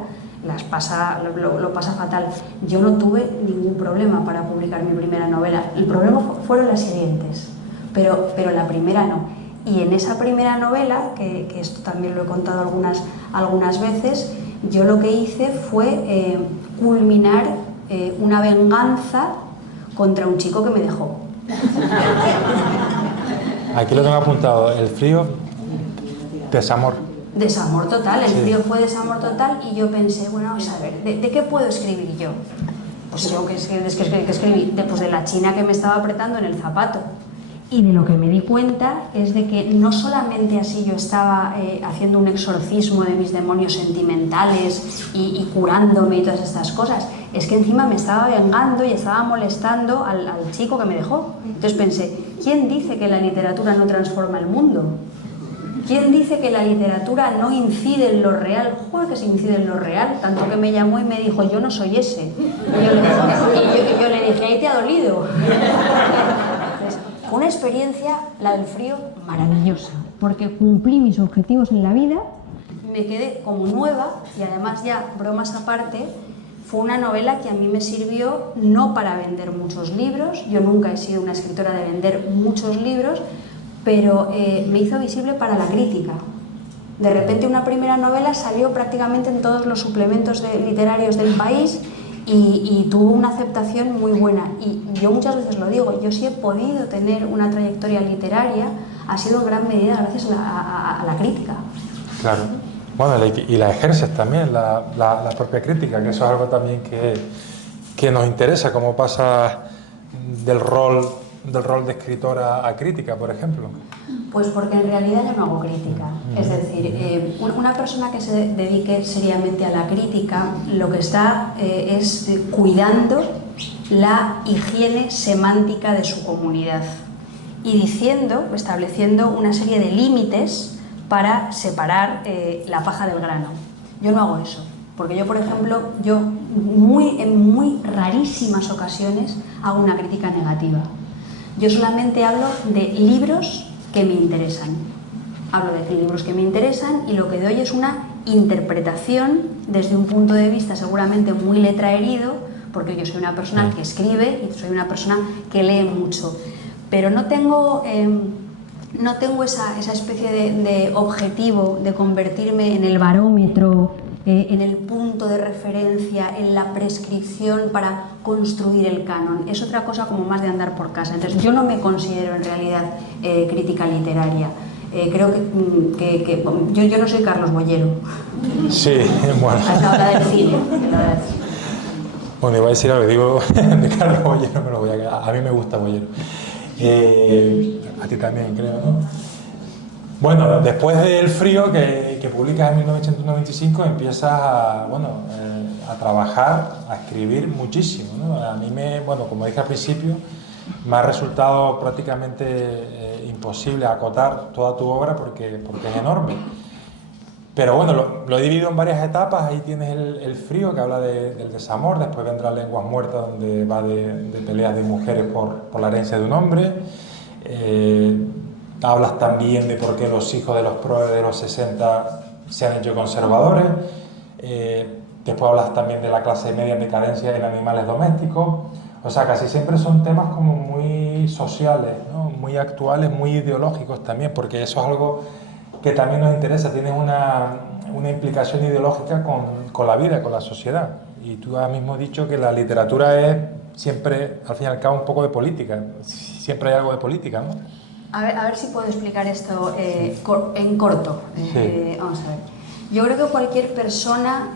lo pasa fatal. Yo no tuve ningún problema para publicar mi primera novela. El problema fueron las siguientes, pero la primera no. Y en esa primera novela, que esto también lo he contado algunas veces, yo lo que hice fue culminar una venganza contra un chico que me dejó. Aquí lo tengo apuntado, El frío, desamor. Desamor total, El frío fue desamor total, y yo pensé, bueno, vamos a ver, ¿de qué puedo escribir yo? Pues yo que escribí pues de la china que me estaba apretando en el zapato. Y de lo que me di cuenta es de que no solamente así yo estaba haciendo un exorcismo de mis demonios sentimentales y curándome y todas estas cosas, es que encima me estaba vengando y estaba molestando al chico que me dejó. Entonces pensé, ¿quién dice que la literatura no transforma el mundo? ¿Quién dice que la literatura no incide en lo real? Joder, que se incide en lo real, tanto que me llamó y me dijo, yo no soy ese. Y yo le dije, ahí te ha dolido. Fue una experiencia, la del frío, maravillosa, porque cumplí mis objetivos en la vida, me quedé como nueva, y además, ya bromas aparte, fue una novela que a mí me sirvió no para vender muchos libros, yo nunca he sido una escritora de vender muchos libros, pero me hizo visible para la crítica. De repente una primera novela salió prácticamente en todos los suplementos literarios del país, y tuvo una aceptación muy buena. Y yo muchas veces lo digo, yo sí he podido tener una trayectoria literaria, ha sido en gran medida gracias a la crítica. Claro. Bueno, y la ejerces también, la propia crítica, que eso es algo también que nos interesa, cómo pasa del rol de escritora a crítica, por ejemplo. Pues porque en realidad yo no hago crítica. Es decir, una persona que se dedique seriamente a la crítica lo que está es cuidando la higiene semántica de su comunidad y estableciendo una serie de límites para separar la paja del grano. Yo no hago eso, porque yo, por ejemplo, en muy rarísimas ocasiones hago una crítica negativa. Yo solamente hablo de libros que me interesan. Hablo de libros que me interesan y lo que doy es una interpretación desde un punto de vista seguramente muy letraherido, porque yo soy una persona que escribe y soy una persona que lee mucho. Pero no tengo esa especie de objetivo de convertirme en el barómetro, en el punto de referencia, en la prescripción para construir el canon. Es otra cosa como más de andar por casa. Entonces yo no me considero en realidad crítica literaria. Creo que yo no soy Carlos Bollero. Sí, bueno. A la hora del cine. Bueno, iba a decir algo, digo, de Carlos Bollero me lo voy a quedar. A mí me gusta Bollero. A ti también, creo, ¿no? Bueno, después del frío que publicas en 1995 empiezas a trabajar, a escribir muchísimo, ¿no? A mí como dije al principio, me ha resultado prácticamente imposible acotar toda tu obra porque es enorme. Pero bueno, lo he dividido en varias etapas. Ahí tienes el frío, que habla del desamor, después vendrá Lenguas Muertas, donde va de peleas de mujeres por la herencia de un hombre. Hablas también de por qué los hijos de los próceres de los 60 se han hecho conservadores. después hablas también de la clase media en decadencia en animales domésticos. O sea, casi siempre son temas como muy sociales, ¿no? Muy actuales, muy ideológicos también, porque eso es algo que también nos interesa. Tienes una implicación ideológica con la vida, con la sociedad. Y tú has mismo dicho que la literatura es siempre, al fin y al cabo, un poco de política. Siempre hay algo de política, ¿no? A ver si puedo explicar esto en corto. Sí. Vamos a ver. Yo creo que cualquier persona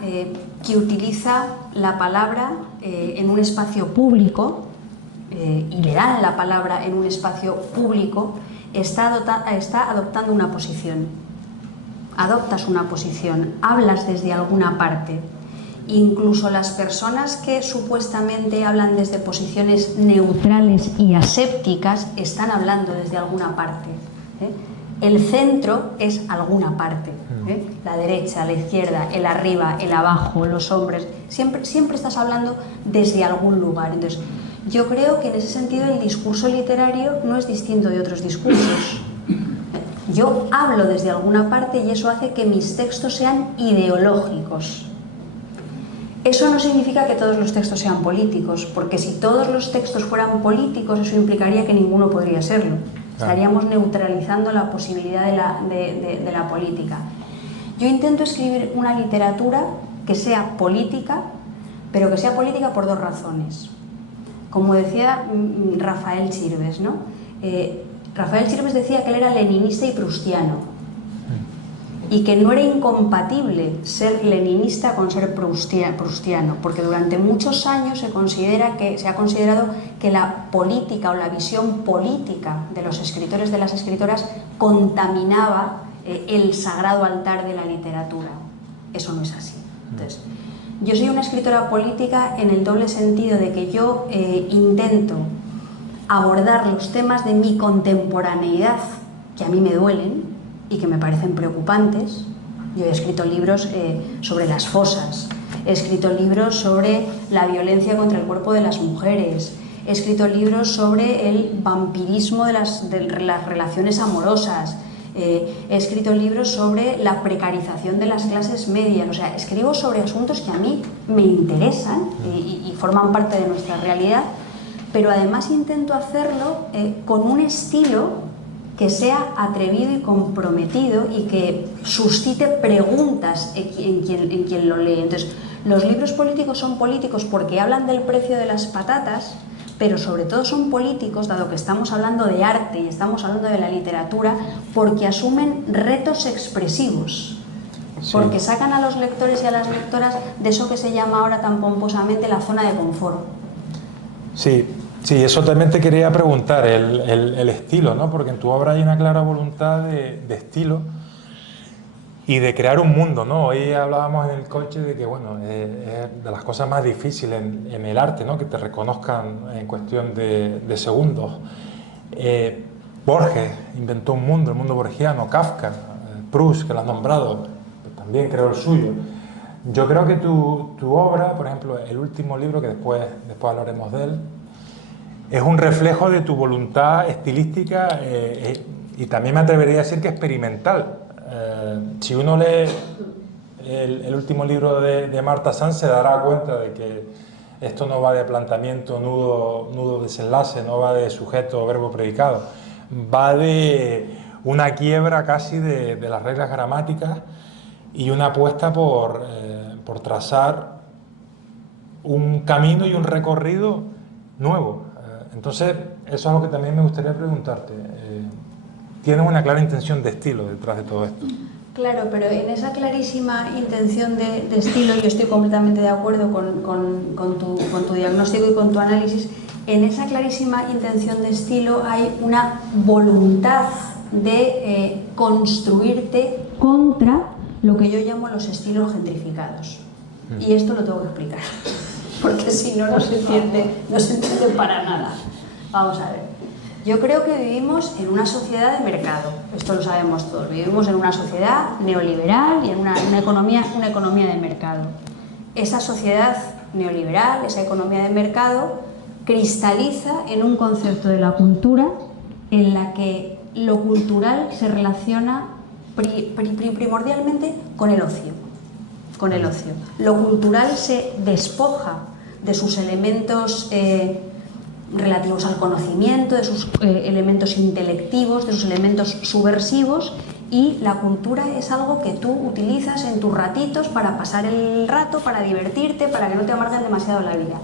que utiliza la palabra en un espacio público y le dan la palabra en un espacio público está adoptando una posición. Adoptas una posición, hablas desde alguna parte. Incluso las personas que supuestamente hablan desde posiciones neutrales y asépticas están hablando desde alguna parte. El centro es alguna parte. La derecha, la izquierda, el arriba, el abajo, los hombres. Siempre estás hablando desde algún lugar. Entonces, yo creo que en ese sentido el discurso literario no es distinto de otros discursos. Yo hablo desde alguna parte y eso hace que mis textos sean ideológicos. Eso no significa que todos los textos sean políticos, porque si todos los textos fueran políticos, eso implicaría que ninguno podría serlo. Estaríamos neutralizando la posibilidad de la política. Yo intento escribir una literatura que sea política, pero que sea política por dos razones. Como decía Rafael Chirves, ¿no? Rafael Chirves decía que él era leninista y proustiano, y que no era incompatible ser leninista con ser proustiano, porque durante muchos años se ha considerado que la política o la visión política de los escritores, de las escritoras, contaminaba el sagrado altar de la literatura. Eso no es así. Entonces, yo soy una escritora política en el doble sentido de que yo intento abordar los temas de mi contemporaneidad, que a mí me duelen y que me parecen preocupantes. Yo he escrito libros sobre las fosas, he escrito libros sobre la violencia contra el cuerpo de las mujeres, he escrito libros sobre el vampirismo de las relaciones amorosas, he escrito libros sobre la precarización de las clases medias. O sea, escribo sobre asuntos que a mí me interesan y forman parte de nuestra realidad, pero además intento hacerlo con un estilo que sea atrevido y comprometido y que suscite preguntas en quien lo lee. Entonces, los libros políticos son políticos porque hablan del precio de las patatas, pero sobre todo son políticos, dado que estamos hablando de arte y estamos hablando de la literatura, porque asumen retos expresivos. Sí. Porque sacan a los lectores y a las lectoras de eso que se llama ahora tan pomposamente la zona de confort. Sí. Sí, eso también te quería preguntar, el estilo, ¿no? Porque en tu obra hay una clara voluntad de estilo y de crear un mundo, ¿no? Hoy hablábamos en el coche de que, bueno, es de las cosas más difíciles en el arte, ¿no? Que te reconozcan en cuestión de segundos. Borges inventó un mundo, el mundo borgiano, Kafka, Proust, que lo has nombrado, también creó el suyo. Yo creo que tu obra, por ejemplo, el último libro, que después hablaremos de él, es un reflejo de tu voluntad estilística y también me atrevería a decir que experimental. Si uno lee el último libro de Marta Sanz, se dará cuenta de que esto no va de planteamiento, nudo, desenlace, no va de sujeto, verbo, predicado. Va de una quiebra casi de las reglas gramáticas y una apuesta por trazar un camino y un recorrido nuevo. Entonces, eso es algo que también me gustaría preguntarte. ¿Tienes una clara intención de estilo detrás de todo esto? Claro, pero en esa clarísima intención de estilo, yo estoy completamente de acuerdo con tu diagnóstico y con tu análisis. En esa clarísima intención de estilo hay una voluntad de construirte contra lo que yo llamo los estilos gentrificados. Y esto lo tengo que explicar, porque si no, no se entiende para nada. Vamos a ver. Yo creo que vivimos en una sociedad de mercado, esto lo sabemos todos. Vivimos en una sociedad neoliberal y en una economía de mercado. Esa sociedad neoliberal, esa economía de mercado, cristaliza en un concepto de la cultura en la que lo cultural se relaciona primordialmente con el ocio. con el ocio. Lo cultural se despoja de sus elementos relativos al conocimiento, de sus elementos intelectivos, de sus elementos subversivos, y la cultura es algo que tú utilizas en tus ratitos para pasar el rato, para divertirte, para que no te amarguen demasiado la vida.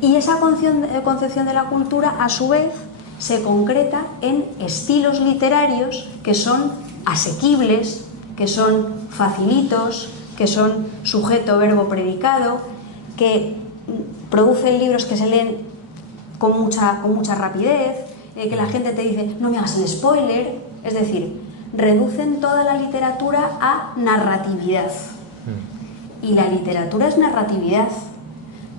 Y esa concepción de la cultura, a su vez, se concreta en estilos literarios que son asequibles, que son facilitos, que son sujeto, verbo, predicado, que producen libros que se leen con mucha rapidez, que la gente te dice, no me hagas el spoiler, es decir, reducen toda la literatura a narratividad. Y la literatura es narratividad,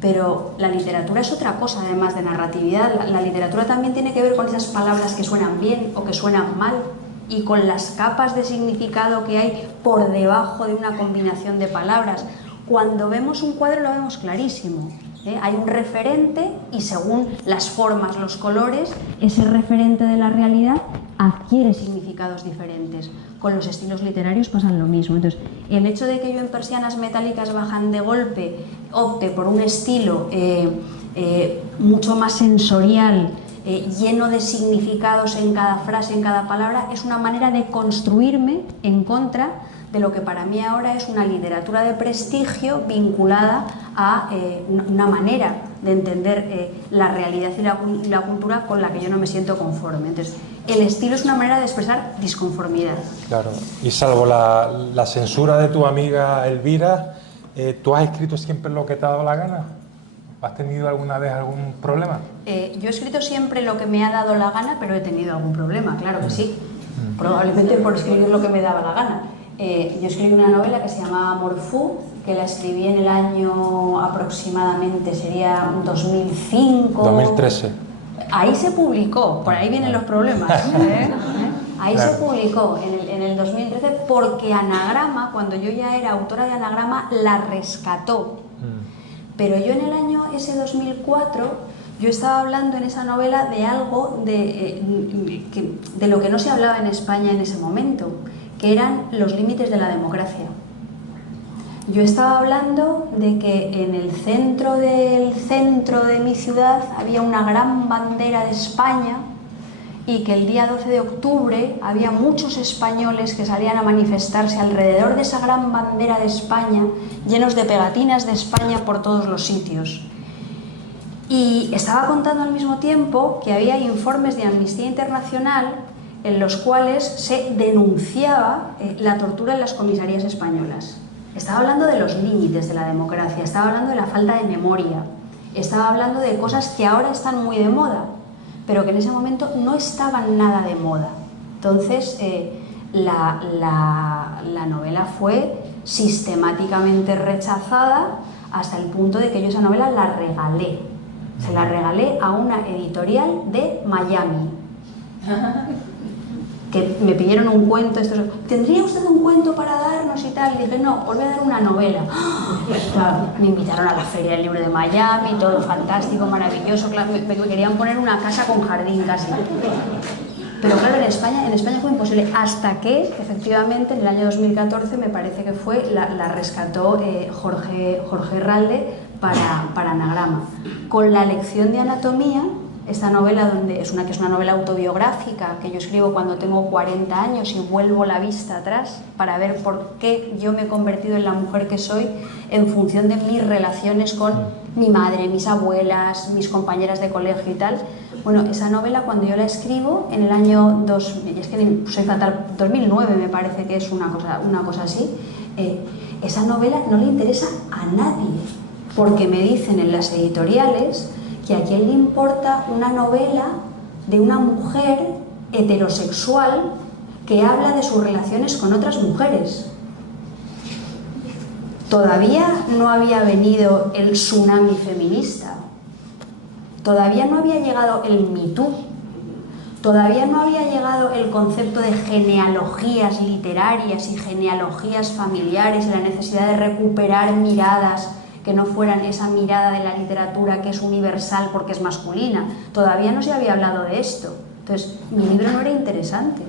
pero la literatura es otra cosa además de narratividad. La literatura también tiene que ver con esas palabras que suenan bien o que suenan mal, y con las capas de significado que hay por debajo de una combinación de palabras. Cuando vemos un cuadro lo vemos clarísimo. Hay un referente y según las formas, los colores, ese referente de la realidad adquiere significados diferentes. Con los estilos literarios pasan lo mismo. Entonces, el hecho de que yo en Persianas metálicas bajan de golpe opte por un estilo mucho más sensorial, lleno de significados en cada frase, en cada palabra, es una manera de construirme en contra de lo que para mí ahora es una literatura de prestigio vinculada a una manera de entender la realidad y la cultura con la que yo no me siento conforme. Entonces, el estilo es una manera de expresar disconformidad. Claro, y salvo la censura de tu amiga Elvira, ¿tú has escrito siempre lo que te ha dado la gana? ¿Has tenido alguna vez algún problema? Yo he escrito siempre lo que me ha dado la gana, pero he tenido algún problema, claro que sí. Probablemente por escribir lo que me daba la gana. Yo escribí una novela que se llamaba Morfú, que la escribí en el año aproximadamente, sería 2005... 2013. Ahí se publicó, por ahí vienen los problemas. Ahí se publicó en el 2013 porque Anagrama, cuando yo ya era autora de Anagrama, la rescató. Pero yo en el año ese 2004, yo estaba hablando en esa novela de algo de lo que no se hablaba en España en ese momento, que eran los límites de la democracia. Yo estaba hablando de que en el centro de mi ciudad había una gran bandera de España y que el día 12 de octubre había muchos españoles que salían a manifestarse alrededor de esa gran bandera de España, llenos de pegatinas de España por todos los sitios. Y estaba contando al mismo tiempo que había informes de Amnistía Internacional en los cuales se denunciaba la tortura en las comisarías españolas. Estaba hablando de los límites de la democracia, estaba hablando de la falta de memoria, estaba hablando de cosas que ahora están muy de moda, pero que en ese momento no estaban nada de moda. Entonces, la novela fue sistemáticamente rechazada hasta el punto de que yo esa novela la regalé. Se la regalé a una editorial de Miami. Que me pidieron un cuento, ¿tendría usted un cuento para darnos y tal? Y dije, no, os voy a dar una novela. Me invitaron a la Feria del Libro de Miami, todo fantástico, maravilloso, me querían poner una casa con jardín casi. Pero claro, en España fue imposible, hasta que, efectivamente, en el año 2014, me parece que fue, la rescató Jorge Herralde para Anagrama. Con la lección de anatomía, esta novela que es una novela autobiográfica que yo escribo cuando tengo 40 años y vuelvo la vista atrás para ver por qué yo me he convertido en la mujer que soy en función de mis relaciones con mi madre, mis abuelas, mis compañeras de colegio y tal. Bueno, esa novela cuando yo la escribo en el año 2009 me parece que es una cosa así, esa novela no le interesa a nadie porque me dicen en las editoriales que a quién le importa una novela de una mujer heterosexual que habla de sus relaciones con otras mujeres. Todavía no había venido el tsunami feminista, todavía no había llegado el Me Too, todavía no había llegado el concepto de genealogías literarias y genealogías familiares y la necesidad de recuperar miradas que no fueran esa mirada de la literatura que es universal porque es masculina. Todavía no se había hablado de esto. Entonces, mi libro no era interesante.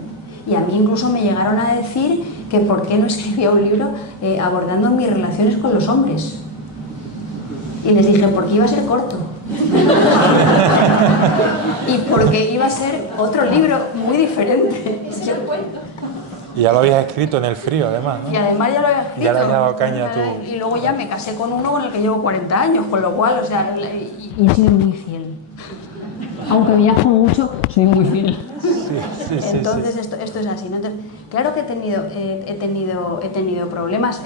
Y a mí incluso me llegaron a decir que por qué no escribía un libro abordando mis relaciones con los hombres. Y les dije, porque iba a ser corto. Y porque iba a ser otro libro muy diferente. Y ya lo habías escrito en el frío, además, ¿no? Y además ya lo había escrito. Ya le has dado caña tú. Y luego ya me casé con uno con el que llevo 40 años, con lo cual, o sea, y he sido muy fiel. Aunque viajo mucho, soy muy fiel. Entonces esto es así, ¿no? Entonces, claro que he tenido problemas.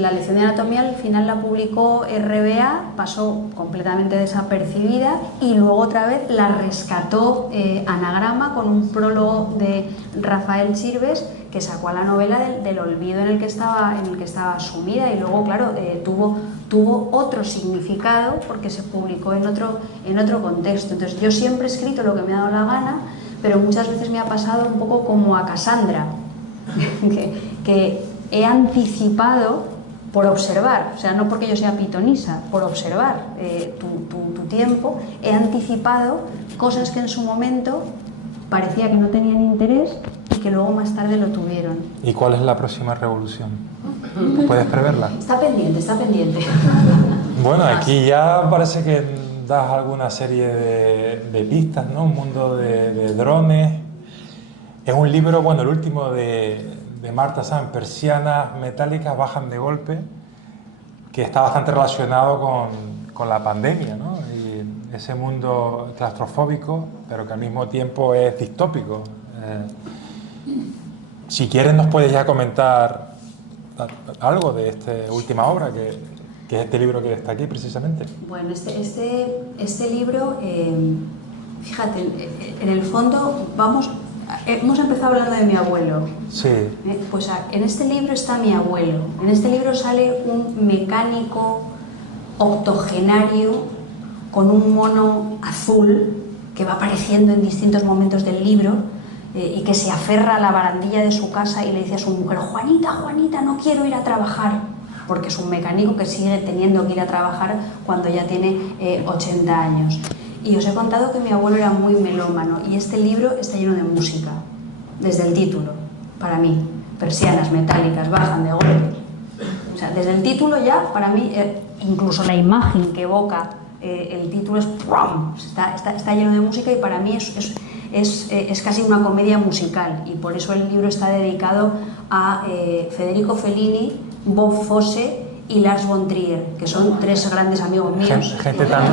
La lección de anatomía al final la publicó RBA, pasó completamente desapercibida y luego otra vez la rescató Anagrama con un prólogo de Rafael Chirves que sacó a la novela del olvido en el que estaba sumida, y luego, claro, tuvo otro significado porque se publicó en otro contexto. Entonces yo siempre he escrito lo que me ha dado la gana, pero muchas veces me ha pasado un poco como a Cassandra, que he anticipado por observar, o sea, no porque yo sea pitonisa, por observar tu tiempo, he anticipado cosas que en su momento parecía que no tenían interés y que luego más tarde lo tuvieron. ¿Y cuál es la próxima revolución? ¿Puedes preverla? Está pendiente. Bueno, aquí ya parece que das alguna serie de pistas, ¿no? Un mundo de drones. Es un libro, bueno, el último de Marta Sanz, Persianas metálicas bajan de golpe, que está bastante relacionado con la pandemia, ¿no? Y ese mundo claustrofóbico, pero que al mismo tiempo es distópico. Si quieres nos puedes ya comentar algo de esta última obra, que es este libro que está aquí precisamente. Bueno, este libro, fíjate, en el fondo hemos empezado hablando de mi abuelo. Sí. Pues en este libro está mi abuelo. En este libro sale un mecánico octogenario con un mono azul que va apareciendo en distintos momentos del libro y que se aferra a la barandilla de su casa y le dice a su mujer: Juanita, Juanita, no quiero ir a trabajar, porque es un mecánico que sigue teniendo que ir a trabajar cuando ya tiene 80 años. Y os he contado que mi abuelo era muy melómano, y este libro está lleno de música, desde el título, para mí. Persianas metálicas bajan de golpe. O sea, desde el título ya, para mí, incluso la imagen que evoca el título es ¡prum! Está lleno de música, y para mí es casi una comedia musical, y por eso el libro está dedicado a Federico Fellini, Bob Fosse y Lars von Trier, que son tres grandes amigos míos. Gente tan...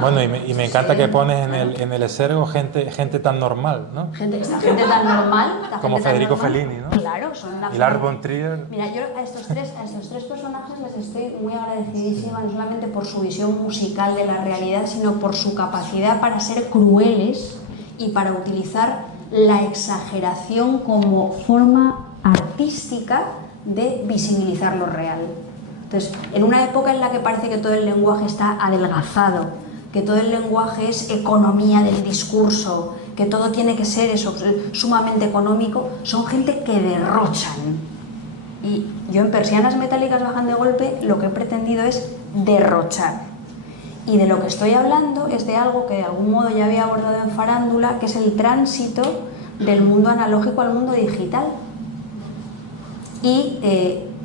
Bueno, y me encanta que pones en el exergo gente tan normal, ¿no? Gente tan normal. Como Federico Fellini, ¿no? Claro, son la... Y Lars von Trier. Mira, yo a estos tres personajes les estoy muy agradecidísima, no solamente por su visión musical de la realidad, sino por su capacidad para ser crueles y para utilizar la exageración como forma artística de visibilizar lo real. Entonces, en una época en la que parece que todo el lenguaje está adelgazado, que todo el lenguaje es economía del discurso, que todo tiene que ser eso, sumamente económico, son gente que derrochan. Y yo en Persianas metálicas bajan de golpe lo que he pretendido es derrochar. Y de lo que estoy hablando es de algo que de algún modo ya había abordado en Farándula, que es el tránsito del mundo analógico al mundo digital. Y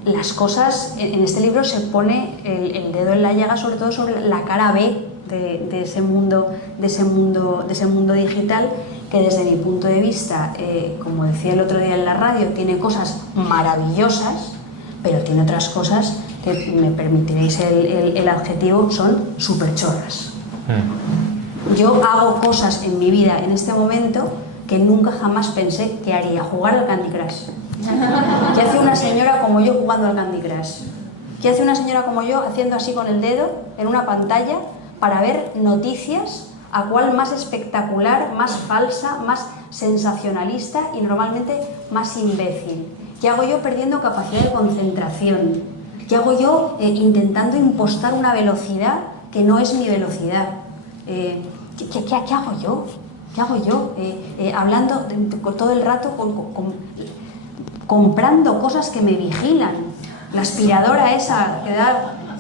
las cosas, en este libro se pone el dedo en la llaga, sobre todo sobre la cara B de ese mundo digital, que desde mi punto de vista, como decía el otro día en la radio, tiene cosas maravillosas, pero tiene otras cosas que, me permitiréis el adjetivo, son superchorras. Yo hago cosas en mi vida en este momento que nunca jamás pensé que haría: jugar al Candy Crush. ¿Qué hace una señora como yo jugando al Candy Crush? ¿Qué hace una señora como yo haciendo así con el dedo en una pantalla para ver noticias, a cuál más espectacular, más falsa, más sensacionalista y normalmente más imbécil? ¿Qué hago yo perdiendo capacidad de concentración? ¿Qué hago yo intentando impostar una velocidad que no es mi velocidad? ¿Qué hago yo? ¿Qué hago yo? Hablando todo el rato comprando cosas que me vigilan. La aspiradora esa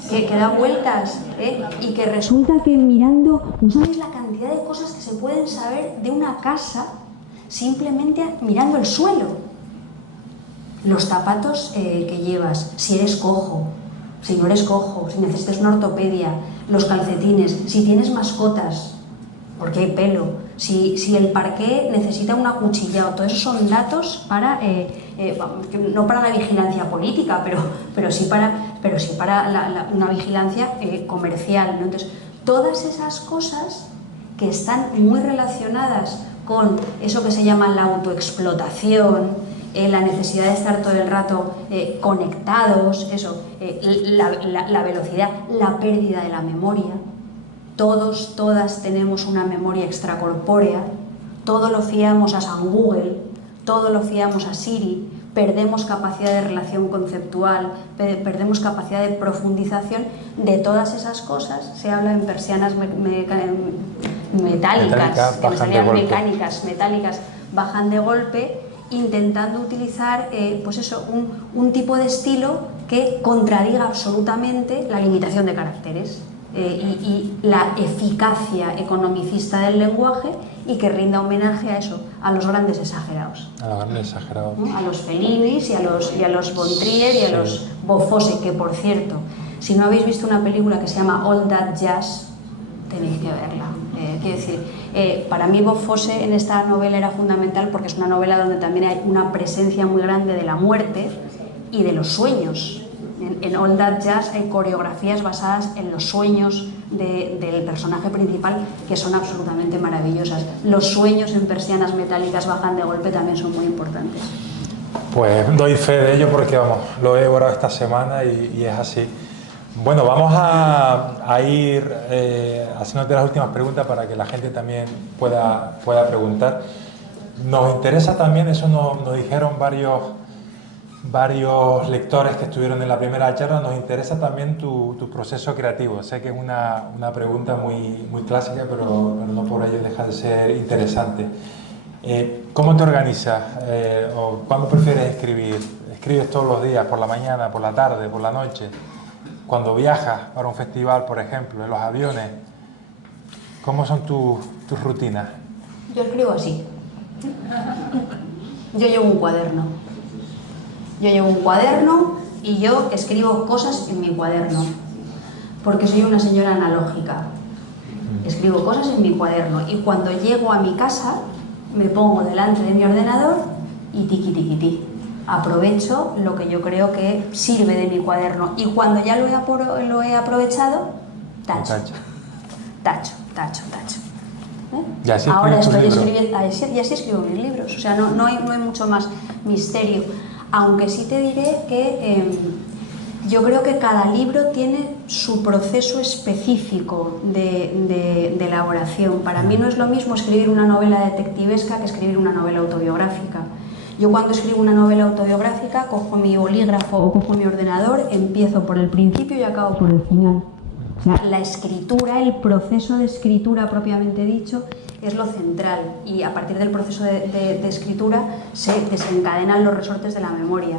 que da vueltas, y que resulta que mirando, no sabéis la cantidad de cosas que se pueden saber de una casa simplemente mirando el suelo. los zapatos que llevas, si eres cojo, si no eres cojo, si necesitas una ortopedia, los calcetines, si tienes mascotas, porque hay pelo, si el parqué necesita un acuchillado, todos esos son datos para, no para la vigilancia política, pero sí para una vigilancia comercial, ¿no? Entonces, todas esas cosas que están muy relacionadas con eso que se llama la autoexplotación, la necesidad de estar todo el rato conectados, eso, la velocidad, la pérdida de la memoria. Todos, todas tenemos una memoria extracorpórea, todo lo fiamos a San Google, todo lo fiamos a Siri, perdemos capacidad de relación conceptual, perdemos capacidad de profundización. De todas esas cosas se habla en persianas metálicas, que me salían mecánicas, metálicas, bajan de golpe, intentando utilizar pues eso, un tipo de estilo que contradiga absolutamente la limitación de caracteres y la eficacia economicista del lenguaje, y que rinda homenaje a eso, a los grandes exagerados. A los grandes exagerados. ¿No? A los Fellinis y a los von Trier y a los Bofose, que por cierto, si no habéis visto una película que se llama All That Jazz, tenéis que verla. Quiero decir, para mí Bofose en esta novela era fundamental porque es una novela donde también hay una presencia muy grande de la muerte y de los sueños. En All That Jazz hay coreografías basadas en los sueños del personaje principal que son absolutamente maravillosas. Los sueños en persianas metálicas bajan de golpe también son muy importantes. Pues doy fe de ello porque, vamos, lo he orado esta semana y es así. Bueno, vamos a ir haciéndote las últimas preguntas para que la gente también pueda preguntar. Nos interesa también, eso nos dijeron varios lectores que estuvieron en la primera charla, nos interesa también tu proceso creativo. Sé que es una pregunta muy clásica, pero no por ello deja de ser interesante. ¿Cómo te organizas? ¿O cuándo prefieres escribir? ¿Escribes todos los días, por la mañana, por la tarde, por la noche? Cuando viajas para un festival, por ejemplo, en los aviones, ¿cómo son tus rutinas? Yo escribo así. Yo llevo un cuaderno. Y yo escribo cosas en mi cuaderno, porque soy una señora analógica. Escribo cosas en mi cuaderno y cuando llego a mi casa me pongo delante de mi ordenador y tiqui. Aprovecho lo que yo creo que sirve de mi cuaderno y cuando ya lo he aprovechado, tacho. Y así ahora estoy escribiendo, y así escribo mis libros, o sea, no hay mucho más misterio, aunque sí te diré que yo creo que cada libro tiene su proceso específico de elaboración. Para mí no es lo mismo escribir una novela detectivesca que escribir una novela autobiográfica. Yo cuando escribo una novela autobiográfica cojo mi bolígrafo o cojo mi ordenador, empiezo por el principio y acabo por el final. O sea, la escritura, el proceso de escritura propiamente dicho, es lo central, y a partir del proceso de escritura se desencadenan los resortes de la memoria.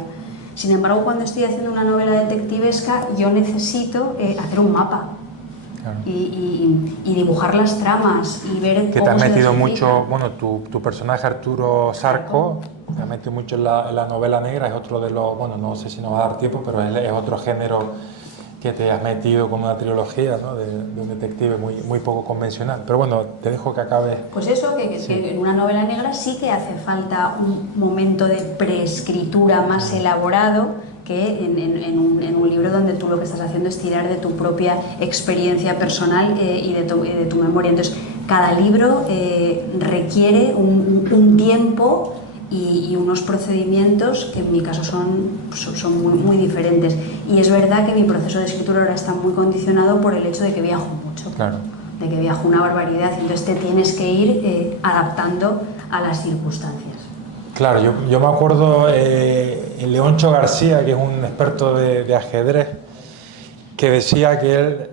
Sin embargo, cuando estoy haciendo una novela detectivesca, yo necesito hacer un mapa. Claro. Y dibujar las tramas y ver que cómo te has metido se mucho, bueno, tu personaje Arturo Sarco, te has metido mucho en la novela negra, es otro de los, bueno, no sé si nos va a dar tiempo, pero es otro género que te has metido con una trilogía, ¿no? de un detective muy poco convencional. Pero bueno, te dejo que acabes. Pues eso, que en una novela negra sí que hace falta un momento de preescritura más elaborado que en un libro donde tú lo que estás haciendo es tirar de tu propia experiencia personal y de tu memoria. Entonces, cada libro requiere un tiempo y unos procedimientos que en mi caso son muy diferentes. Y es verdad que mi proceso de escritura ahora está muy condicionado por el hecho de que viajo mucho. Claro. De que viajo una barbaridad, entonces te tienes que ir adaptando a las circunstancias. Claro, yo me acuerdo Leoncho García, que es un experto de ajedrez, que decía que él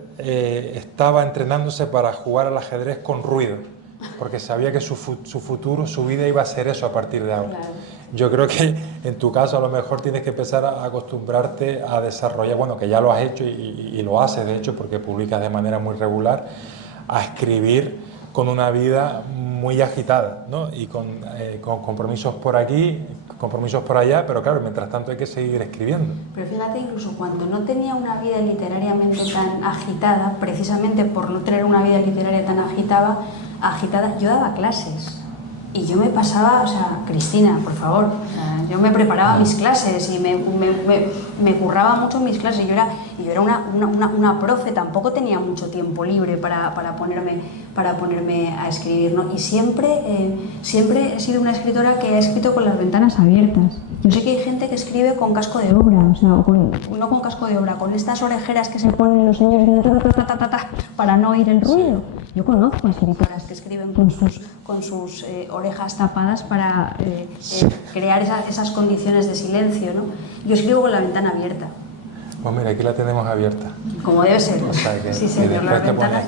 estaba entrenándose para jugar al ajedrez con ruido, porque sabía que su futuro, su vida iba a ser eso a partir de ahora. Claro. Yo creo que en tu caso a lo mejor tienes que empezar a acostumbrarte a desarrollar, bueno, que ya lo has hecho y lo haces de hecho porque publicas de manera muy regular, a escribir con una vida muy agitada, ¿no? Y con compromisos por aquí, compromisos por allá, pero claro, mientras tanto hay que seguir escribiendo. Pero fíjate, incluso cuando no tenía una vida literariamente tan agitada, precisamente por no tener una vida literaria tan agitada, yo daba clases. Y yo me pasaba, o sea, Cristina, por favor, o sea, yo me preparaba mis clases y me curraba mucho mis clases. Yo era una profe, tampoco tenía mucho tiempo libre para ponerme a escribir, ¿no? Y siempre he sido una escritora que ha escrito con las ventanas abiertas. Yo sé que hay gente que escribe con casco de obra, o sea, no con casco de obra, con estas orejeras que se ponen los señores para no oír el ruido. Yo conozco escritoras que escriben con sus orejas tapadas para crear esas condiciones de silencio, ¿no? Yo escribo con la ventana abierta. Pues mira, aquí la tenemos abierta. Como debe ser. O sea, que, sí, señor, la ventana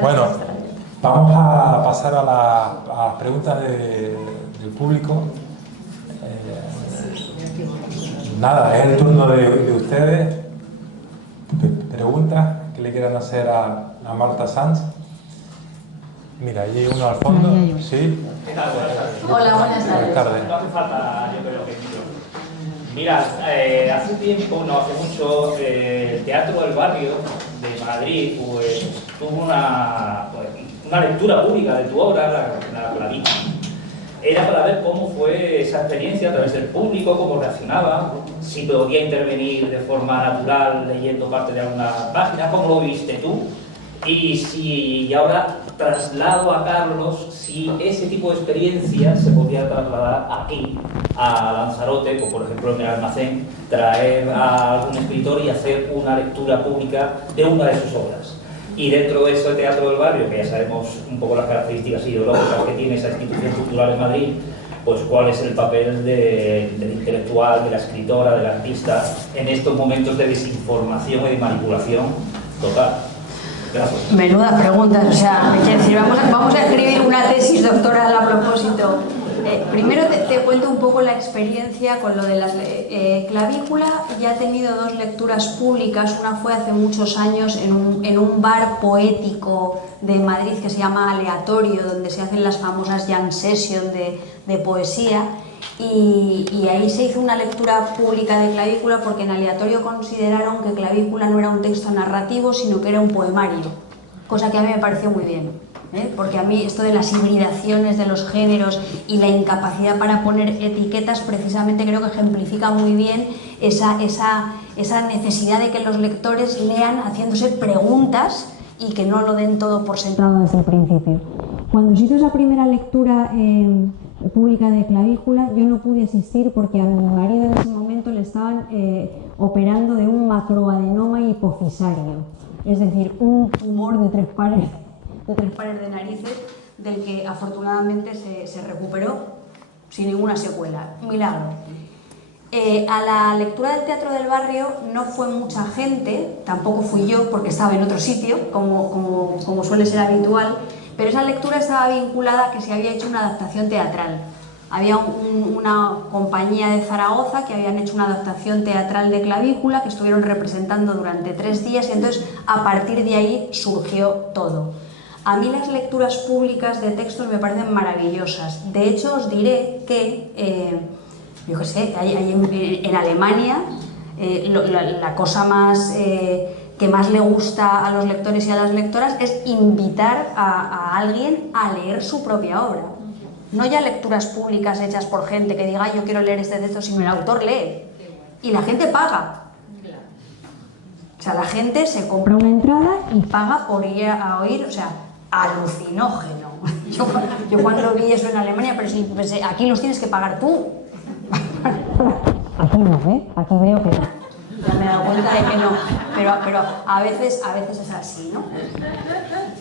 bueno, vamos a pasar a las preguntas del público. Nada, es el turno de ustedes. Preguntas que le quieran hacer a Marta Sanz. Mira, allí uno al fondo. Sí. ¿Qué tal? Buenas tardes. Hola, buenas tardes. No hace falta, yo creo que mira, hace tiempo, no hace mucho, el Teatro del Barrio de Madrid pues, tuvo una lectura pública de tu obra, la Clavija. Era para ver cómo fue esa experiencia a través del público, cómo reaccionaba, si podía intervenir de forma natural leyendo parte de alguna página, cómo lo viste tú. Y ahora traslado a Carlos si ese tipo de experiencia se podía trasladar aquí, a Lanzarote, como por ejemplo en el Almacén, traer a algún escritor y hacer una lectura pública de una de sus obras. Y dentro de ese Teatro del Barrio, que ya sabemos un poco las características ideológicas que tiene esa institución cultural en Madrid, pues cuál es el papel del intelectual, de la escritora, del artista, en estos momentos de desinformación y de manipulación total. Gracias. Menudas preguntas, o sea, quiero decir, vamos a escribir una tesis doctoral a propósito. Primero te cuento un poco la experiencia con lo de las Clavícula. Ya he tenido 2 lecturas públicas. Una fue hace muchos años en un bar poético de Madrid que se llama Aleatorio, donde se hacen las famosas jam sessions de poesía. Y ahí se hizo una lectura pública de Clavícula porque en Aleatorio consideraron que Clavícula no era un texto narrativo, sino que era un poemario, cosa que a mí me pareció muy bien, porque a mí esto de las hibridaciones de los géneros y la incapacidad para poner etiquetas precisamente creo que ejemplifica muy bien esa necesidad de que los lectores lean haciéndose preguntas y que no lo den todo por sentado desde el principio. Cuando se hizo esa primera lectura pública de Clavícula, yo no pude asistir porque a mi marido en ese momento le estaban operando de un macroadenoma hipofisario, es decir, un tumor de 3 pares de narices, del que afortunadamente se recuperó sin ninguna secuela. Un milagro. A la lectura del Teatro del Barrio no fue mucha gente, tampoco fui yo porque estaba en otro sitio, como suele ser habitual, pero esa lectura estaba vinculada a que se había hecho una adaptación teatral. Había una compañía de Zaragoza que habían hecho una adaptación teatral de Clavícula que estuvieron representando durante 3 días y entonces a partir de ahí surgió todo. A mí las lecturas públicas de textos me parecen maravillosas. De hecho, os diré que, yo qué sé, en Alemania la cosa más... que más le gusta a los lectores y a las lectoras es invitar a alguien a leer su propia obra. No ya lecturas públicas hechas por gente que diga yo quiero leer este texto, sino el autor lee. Y la gente paga. O sea, la gente se compra una entrada y paga por ir a oír, o sea, alucinógeno. Yo cuando vi eso en Alemania pensé, aquí los tienes que pagar tú. Aquí no, aquí veo que no. Ya me he dado cuenta de que no, pero a veces es así, ¿no?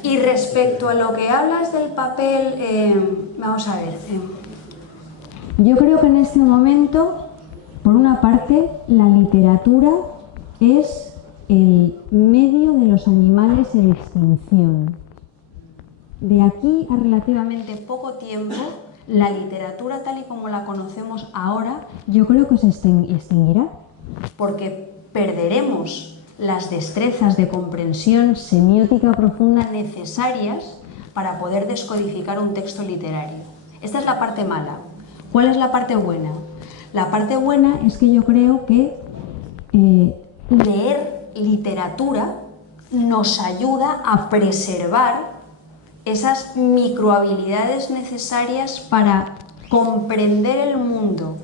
Y respecto a lo que hablas del papel, vamos a ver. Yo creo que en este momento, por una parte, la literatura es el medio de los animales en extinción. De aquí a relativamente poco tiempo, la literatura tal y como la conocemos ahora, yo creo que se extinguirá. Porque perderemos las destrezas de comprensión semiótica profunda necesarias para poder descodificar un texto literario. Esta es la parte mala. ¿Cuál es la parte buena? La parte buena es que yo creo que leer literatura nos ayuda a preservar esas microhabilidades necesarias para comprender el mundo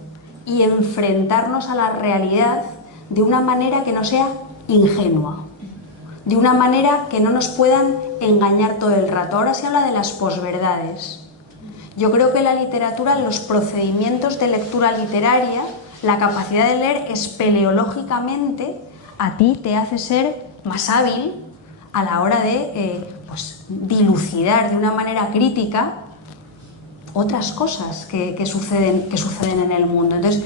y enfrentarnos a la realidad de una manera que no sea ingenua, de una manera que no nos puedan engañar todo el rato. Ahora se habla de las posverdades. Yo creo que la literatura, los procedimientos de lectura literaria, la capacidad de leer espeleológicamente, a ti te hace ser más hábil a la hora de dilucidar de una manera crítica otras cosas que suceden en el mundo. Entonces,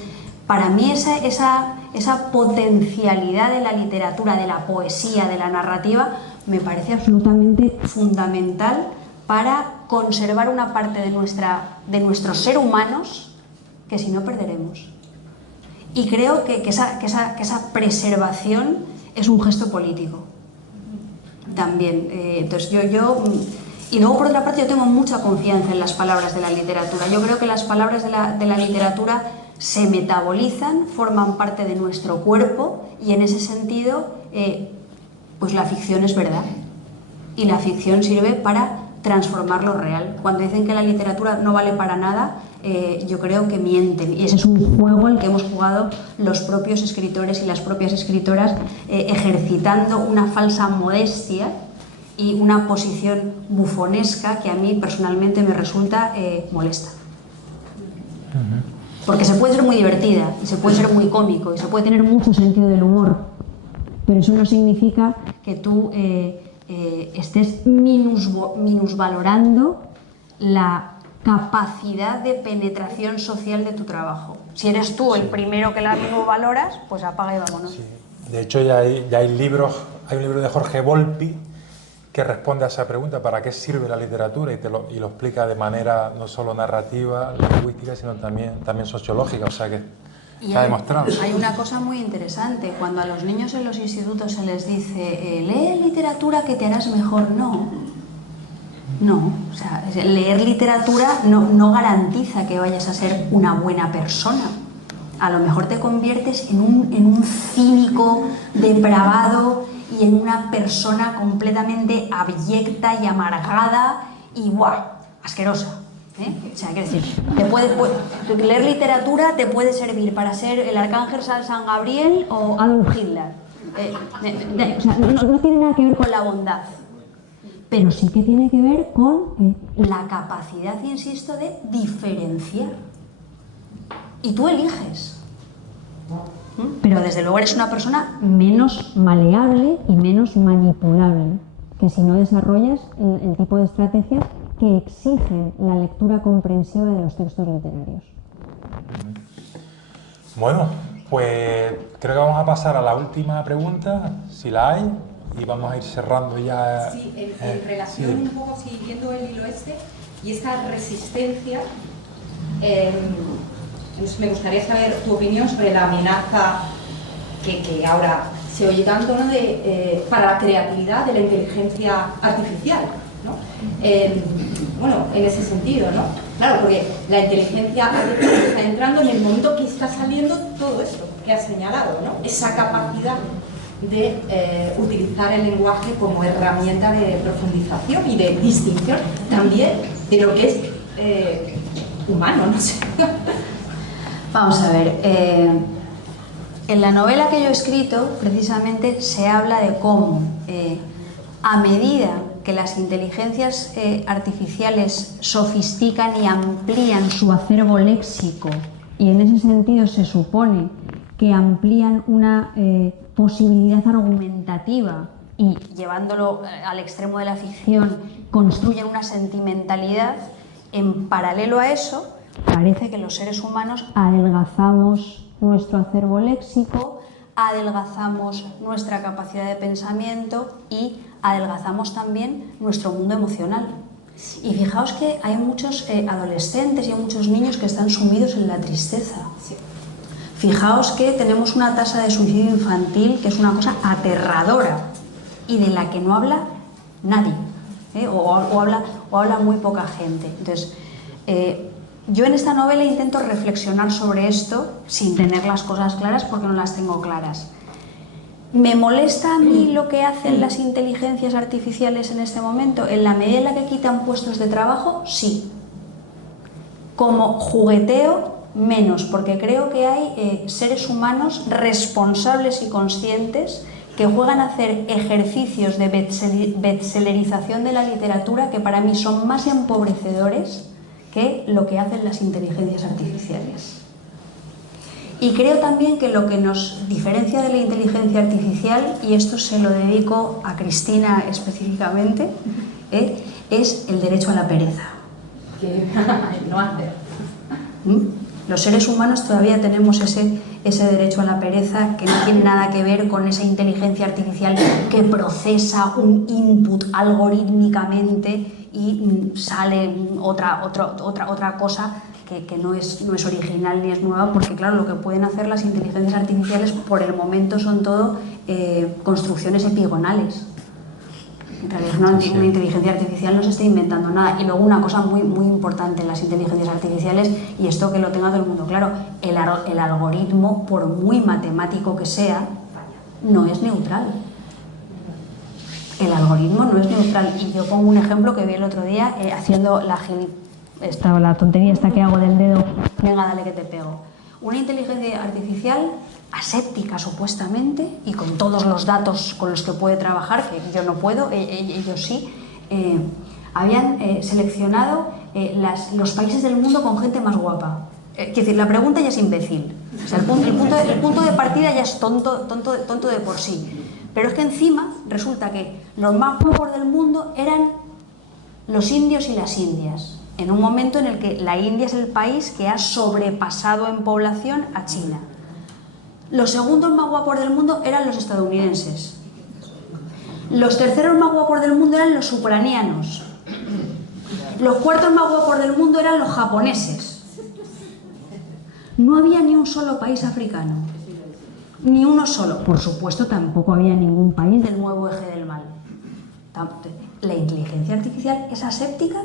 para mí esa potencialidad de la literatura, de la poesía, de la narrativa, me parece absolutamente fundamental para conservar una parte de nuestros ser humanos que si no perderemos. Y creo que esa preservación es un gesto político también. Entonces y luego, por otra parte, yo tengo mucha confianza en las palabras de la literatura. Yo creo que las palabras de la literatura se metabolizan, forman parte de nuestro cuerpo, y en ese sentido pues la ficción es verdad, y la ficción sirve para transformar lo real. Cuando dicen que la literatura no vale para nada, yo creo que mienten, y ese es un juego al que hemos jugado los propios escritores y las propias escritoras, ejercitando una falsa modestia y una posición bufonesca que a mí personalmente me resulta molesta. Porque se puede ser muy divertida, y se puede ser muy cómico, y se puede tener mucho sentido del humor, pero eso no significa que tú estés minusvalorando la capacidad de penetración social de tu trabajo. Si eres tú el primero que la minusvaloras, pues apaga y vámonos. Sí. De hecho, ya hay libros, hay un libro de Jorge Volpi que responde a esa pregunta: ¿para qué sirve la literatura? Y lo explica de manera no solo narrativa, lingüística, sino también sociológica, o sea que está demostrado. Hay una cosa muy interesante: cuando a los niños en los institutos se les dice lee literatura que te harás mejor, no, o sea, leer literatura no garantiza que vayas a ser una buena persona. A lo mejor te conviertes en un cínico depravado y en una persona completamente abyecta y amargada y ¡buah!, asquerosa. O sea, quiero decir, leer literatura te puede servir para ser el arcángel San Gabriel o Adolf Hitler. O sea, no tiene nada que ver con la bondad, pero sí que tiene que ver con la capacidad, insisto, de diferenciar. Y tú eliges. Pero desde luego eres una persona menos maleable y menos manipulable que si no desarrollas el tipo de estrategias que exigen la lectura comprensiva de los textos literarios. Bueno, pues creo que vamos a pasar a la última pregunta, si la hay, y vamos a ir cerrando ya. Sí, en relación un poco siguiendo el hilo y esta resistencia, me gustaría saber tu opinión sobre la amenaza que ahora se oye tanto, ¿no?, para la creatividad de la inteligencia artificial, ¿no? Bueno, en ese sentido, ¿no? Claro, porque la inteligencia artificial está entrando en el momento que está saliendo todo esto que has señalado, ¿no? Esa capacidad de utilizar el lenguaje como herramienta de profundización y de distinción también de lo que es humano, no sé. Vamos a ver, en la novela que yo he escrito precisamente se habla de cómo a medida que las inteligencias artificiales sofistican y amplían su acervo léxico, y en ese sentido se supone que amplían una posibilidad argumentativa y, llevándolo al extremo de la ficción, construyen una sentimentalidad, en paralelo a eso parece que los seres humanos adelgazamos nuestro acervo léxico, adelgazamos nuestra capacidad de pensamiento y adelgazamos también nuestro mundo emocional. Y fijaos que hay muchos adolescentes y hay muchos niños que están sumidos en la tristeza. Fijaos que tenemos una tasa de suicidio infantil que es una cosa aterradora y de la que no habla nadie, o o habla muy poca gente. Entonces, yo en esta novela intento reflexionar sobre esto sin tener las cosas claras porque no las tengo claras. ¿Me molesta a mí lo que hacen las inteligencias artificiales en este momento? En la medida en la que quitan puestos de trabajo, sí. Como jugueteo, menos, porque creo que hay seres humanos responsables y conscientes que juegan a hacer ejercicios de bestsellerización de la literatura que para mí son más empobrecedores que lo que hacen las inteligencias artificiales. Y creo también que lo que nos diferencia de la inteligencia artificial, y esto se lo dedico a Cristina específicamente, es el derecho a la pereza. No hacer. Los seres humanos todavía tenemos ese derecho a la pereza que no tiene nada que ver con esa inteligencia artificial que procesa un input algorítmicamente y sale otra cosa que no es original ni es nueva, porque claro, lo que pueden hacer las inteligencias artificiales por el momento son todo construcciones epigonales. En realidad una inteligencia artificial no se está inventando nada. Y luego una cosa muy importante en las inteligencias artificiales, y esto que lo tenga todo el mundo claro, el algoritmo, por muy matemático que sea, no es neutral. El algoritmo no es neutral. Y yo pongo un ejemplo que vi el otro día haciendo la tontería esta que hago del dedo, venga, dale que te pego. Una inteligencia artificial aséptica supuestamente y con todos los datos con los que puede trabajar, que yo no puedo, ellos sí, habían seleccionado los países del mundo con gente más guapa. Es decir, la pregunta ya es imbécil. O sea, el punto de partida ya es tonto de por sí. Pero es que encima resulta que los más guapos del mundo eran los indios y las indias, en un momento en el que la India es el país que ha sobrepasado en población a China. Los segundos más guapos del mundo eran los estadounidenses. Los terceros más guapos del mundo eran los ucranianos. Los cuartos más guapos del mundo eran los japoneses. No había ni un solo país africano. Ni uno solo. Por supuesto, tampoco había ningún país del nuevo eje del mal. ¿La inteligencia artificial es aséptica?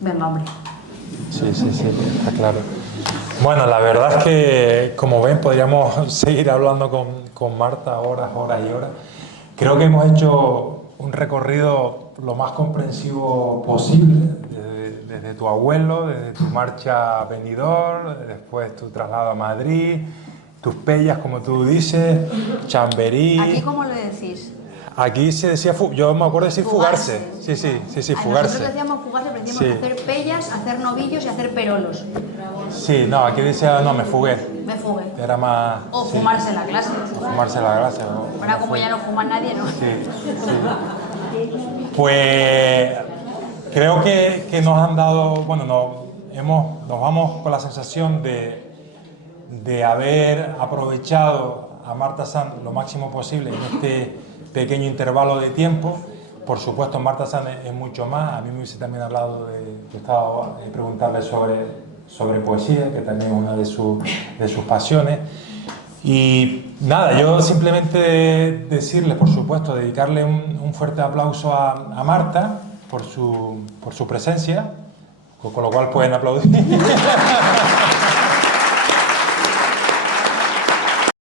Venga, hombre. Sí, está claro. Bueno, la verdad es que, como ven, podríamos seguir hablando con Marta horas y horas. Creo que hemos hecho un recorrido lo más comprensivo posible, desde tu abuelo, desde tu marcha a Benidorm, después tu traslado a Madrid, tus pellas, como tú dices, Chamberí. ¿Aquí cómo lo decís? Aquí se decía, yo me acuerdo de decir fugarse. Sí, fugarse. Nosotros decíamos fugarse, pero decíamos hacer pellas, hacer novillos y hacer perolos. Sí, no, aquí decía, no, me fugué. Me fugué. Era más... O fumarse en la clase. O fumarse en la clase. Ahora como ya no fuma nadie, ¿no? Sí. Pues creo que nos han dado, bueno, nos vamos con la sensación de haber aprovechado a Marta Sanz lo máximo posible en este pequeño intervalo de tiempo. Por supuesto, Marta Sanz es mucho más. A mí me hubiese también hablado preguntarle sobre poesía, que también es una de sus pasiones. Y nada, yo simplemente decirle, por supuesto, dedicarle un fuerte aplauso a Marta por su presencia, con lo cual pueden aplaudir.